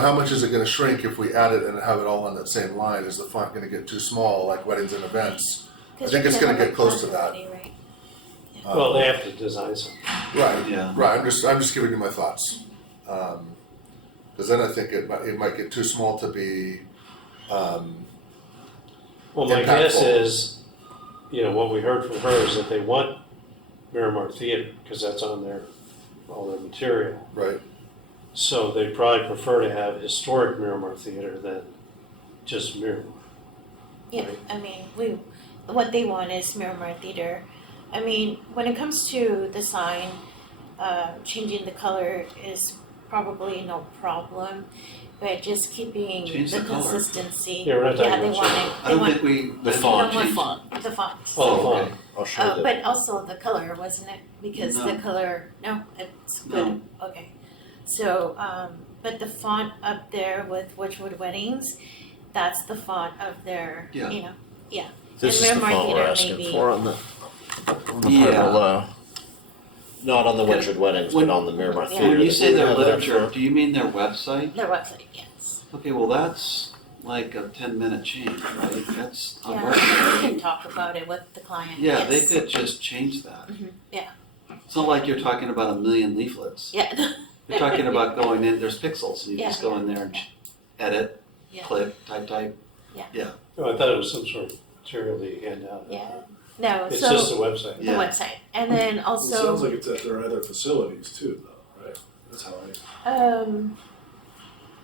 How much is it gonna shrink if we add it and have it all on that same line? Is the font gonna get too small, like weddings and events? I think it's gonna get close to that. Right? Well, they have to design something. Right, Yeah. right, I'm just giving you my thoughts. Cause then I think it might get too small to be, Well, my guess Impactful. is, what we heard from her is that they want Miramar Theater, because that's on all their material. right, So they probably prefer to have historic Miramar Theater than just Miramar. Yeah, I mean, what they want is Miramar Theater. I mean, when it comes to the sign, changing the color is probably no problem, but just keeping Change the the color. consistency. Yeah, we're not talking they about want change. it. I They don't want think we. The they font don't the change. font, the font. Oh, okay. I'll show you. But also the color, wasn't it? Because the No. color, no, it's No. good. Okay. So, but the font up there with Witchwood Weddings, that's the font of their, Yeah. This And is the Miramar font we're Theater asking maybe. for on the part Yeah. below. Not on the Witchwood Weddings, When- but on the Miramar Yeah. Theater. When you that say we their have there literature, for- do you mean their website? their website, yes. Okay, well, that's like a 10-minute change, right? That's Yeah, we unworkable. can talk about it with the client. Yeah, they yes. could just change that. Yeah. It's not like you're talking about a million leaflets. Yeah. You're talking about going in, there's pixels, and you just Yeah. go in there and edit, Yeah. click, type. Oh, I thought it was some sort of material that you hand out. Yeah. No, It's so just a website. the Yeah. website, and then It also, sounds like it's at their other facilities too, though, right? That's how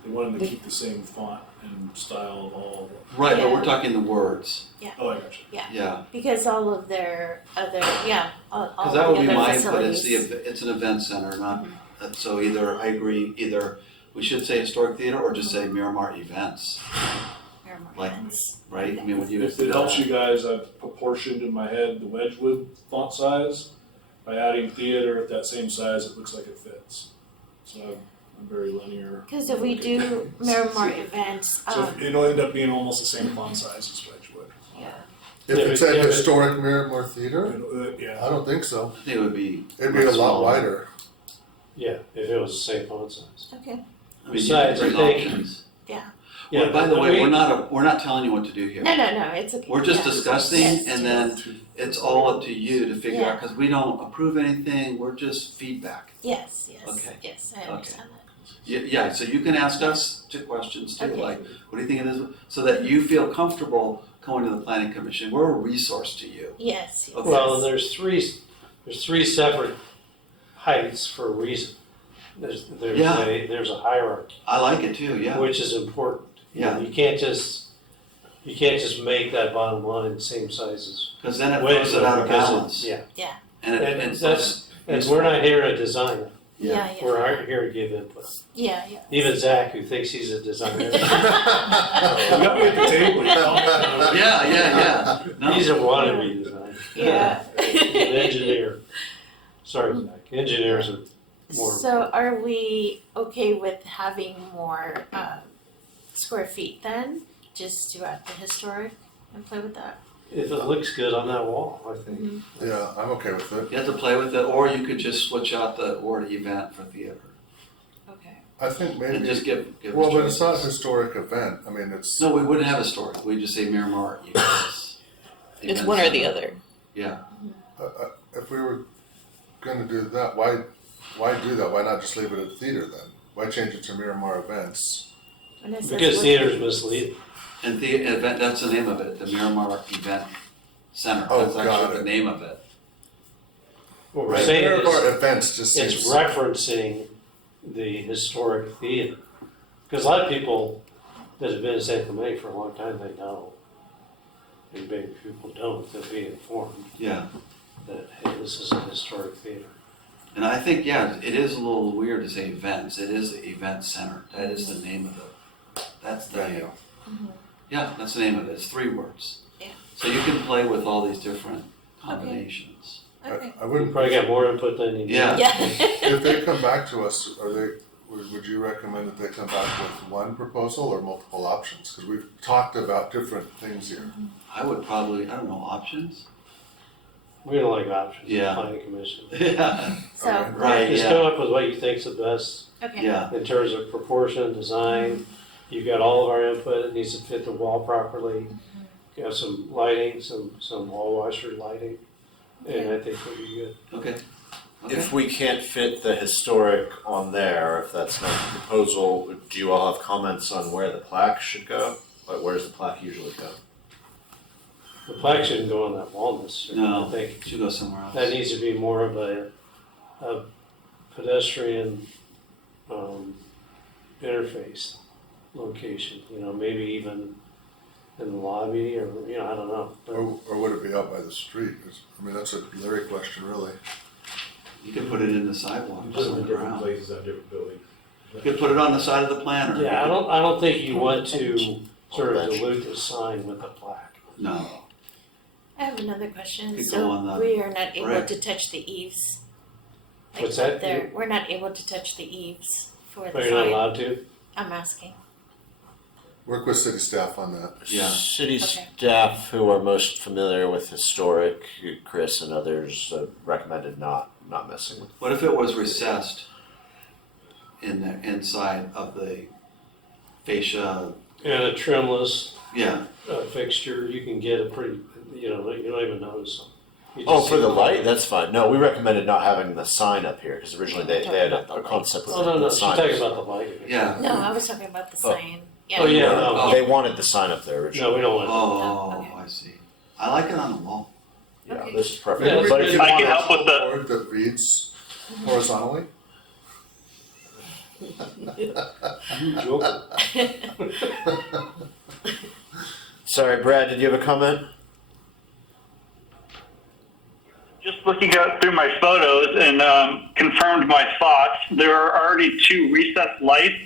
they wanted to keep the same font and style of all. Right, but we're Yeah. talking the words, Oh, I got you. yeah. because all of their other, all Because the that would be other my input, facilities. it's an event center, not, so either, I agree, either we should say historic theater or just say Miramar events, Miramar like- events. right? I mean, would you? If it helps you guys, I've proportioned in my head the Wedgwood font size. By adding theater at that same size, it looks like it fits. So I'm very linear. Because if we do Miramar events, So it'll end up being almost the same font size as Wedgwood. yeah. if it's at historic Miramar Theater, Yeah. I don't think so, I think it would be. it'd be a lot smaller. wider. Yeah, if it was the same font size. Okay. I mean, you Besides, can I bring think- options. Yeah, Well, by the but way, we- we're not telling you what to do here. No, it's okay. We're just Yeah. discussing, Yes, and yes. then it's all up to you to figure Yeah. out, because we don't approve anything, we're just feedback. Yes, Okay. yes, I understand that. Yeah, so you can ask us two questions too, Okay. like, what do you think it is, so that you feel comfortable going to the planning commission, we're a resource to you. Yes, yes. Okay. Well, and there's three separate heights for a reason. Yeah. There's a hierarchy, I like it too, yeah, which is important. Yeah. You can't just make that bottom line the same size as because then it throws it out of because balance. Yeah. And it, And we're not here to design it. Yeah, We're here to give input. yeah. Even Zach, who thinks he's a designer, You got me at the table. Yeah. No. he's a wannabe designer. Yeah. An engineer. Sorry, Zach. Engineers are more. So are we okay with having more square feet then, just to add the historic and play with that? If it looks good on that wall, I think. Yeah, I'm okay with it. You have to play with it, or you could just switch out the word event for theater, Okay. I think and maybe, just give well, us but it's not a choices. historic event, I mean, it's. No, we wouldn't have a story, we'd just say Miramar events. It's Event one or the center. other. Yeah, If we were gonna do that, why do that? Why not just leave it at theater then? Why change it to Miramar events? When it says Because with- theater's misleading. and the event, that's the name of it, the Miramar Event Center, Oh, that's got actually the it. name of it. What we're Right, saying Miramar is, events just it's seems. referencing the historic theater. Because a lot of people that have been in San Clemente for a long time, they know. And maybe people don't, they'll be informed Yeah. that, hey, this is a historic theater. And I think, yeah, it is a little weird to say events. It is event center. That is the name of that's the, Venue. yeah, that's the name of it. It's 3 words. Yeah. So you can play with all these different combinations. Okay. I You wouldn't, probably got more input than you need. Yeah. Yeah. if they come back to us, would you recommend that they come back with one proposal or multiple options? Because we've talked about different things here. I would probably, I don't know, options? We don't like options, Yeah. planning commission. Yeah, So, right, Just yeah, come up with what you think's the best okay. yeah, in terms of proportion, design. You've got all of our input, it needs to fit the wall properly. You have some lighting, some wall washer lighting, and I think it'll be good. okay. If we can't fit the historic on there, if that's not the proposal, do you all have comments on where the plaque should go? Like, where does the plaque usually go? The plaque shouldn't go on that wall necessarily. No, I think should go somewhere else. that needs to be more of a pedestrian interface location, maybe even in the lobby or, I don't know. Or would it be out by the street? I mean, that's a Larry question, really. You could put it in the sidewalk, You just put on them in the different ground. places on different buildings. You could put it on the side of the planter. Yeah, I don't think you want to sort of dilute the sign with the plaque. No, I have another question. Could go So on the we are not able brick. to touch the eaves. Like What's up that? There, we're not able to touch the eaves for the But you're not sign. allowed to? I'm asking. Work with city staff on that. yeah. City Okay. staff who are most familiar with historic, Chris and others, recommended not messing with. What if it was recessed in the inside of the fascia? And a trimless Yeah, fixture, you can get a pretty, you don't even notice them. You Oh, just for see the light, that's fine. No, we recommended not having the sign up here because originally they had a concept with Oh, no, the she's sign. talking about the lighting. yeah. No, I was talking about the Oh. sign. Yeah. Oh, yeah, no. They wanted the sign up there originally. No, we don't want Oh, okay. I see. I like it on the wall. Yeah, Okay. this is perfect. Yeah, But if you I can want help with the, Board that reads horizontally? you joker. sorry, Brad, did you have a comment? just looking through my photos and confirmed my thoughts. There are already 2 recessed lights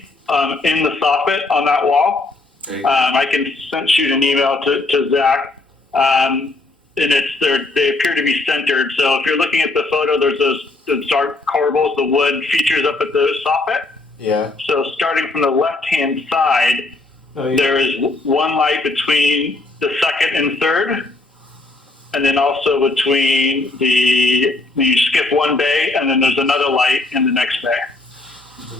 in the soffit on that wall. Okay. I can shoot an email to Zach, and they appear to be centered. So if you're looking at the photo, there's the dark corbels, the wood features up at the soffit. Yeah. So starting from the left-hand side, Oh, yeah. there is one light between the second and third, and then also between you skip one bay, and then there's another light in the next bay.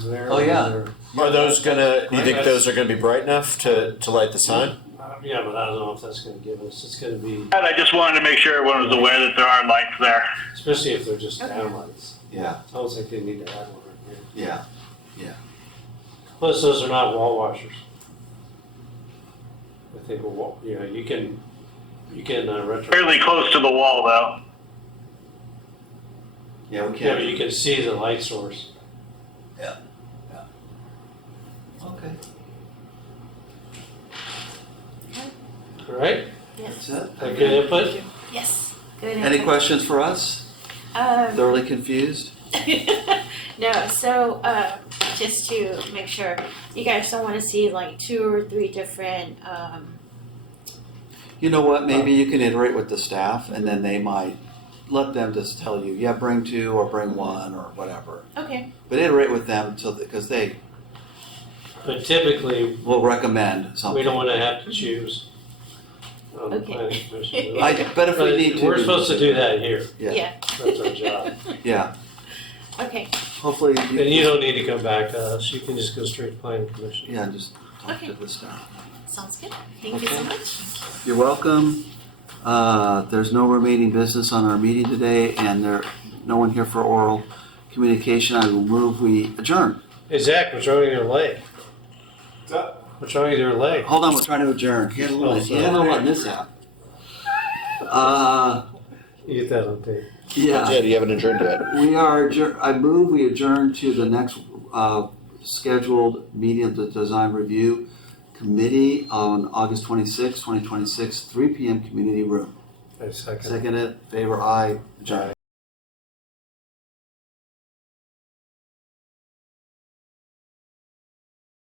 There, Oh, yeah. there. Are those gonna, do you think those are gonna be bright enough to light the sign? Yeah, but I don't know if that's gonna give us, it's gonna be, And I just wanted to make sure everyone was aware that there are lights there. especially if they're just downlights. Yeah, It sounds like they need to add one right here. yeah. Plus, those are not wall washers. I think, you can retro. Fairly close to the wall, though. Yeah, we Yeah, but you can't. can see the light source. Okay, All right? that's it. That good input? Yes. Good. Any input. questions for us? Thoroughly confused? No, so just to make sure, you guys don't want to see like 2 or 3 different. You know what, maybe you can iterate with the staff and then they might let them just tell you, yeah, bring 2 or bring 1 or whatever. Okay. But iterate with them so that, because they But typically, will recommend something. we don't wanna have to choose on the Okay. planning commission. But if we But need to. We're supposed to do that here. Yeah, Yeah. That's our job. yeah. Okay. Hopefully, And you don't need to come back to us. You can just go straight to planning commission. yeah, just talk Okay. to the staff. Sounds good. Thank you so Okay. much. You're welcome. There's no remaining business on our meeting today, and no one here for oral communication. I will move we adjourn. Hey, Zach, what's wrong with your leg? What's wrong with your leg? Hold on, we're trying to adjourn. He had a little, he had a little mishap. You get that on tape. Yeah. Jed, you haven't adjourned yet. We are, I move we adjourn to the next scheduled meeting of the design review Committee on August 26, 2026, 3 p.m. Community Room. I second. Second it, favor aye, adjourned.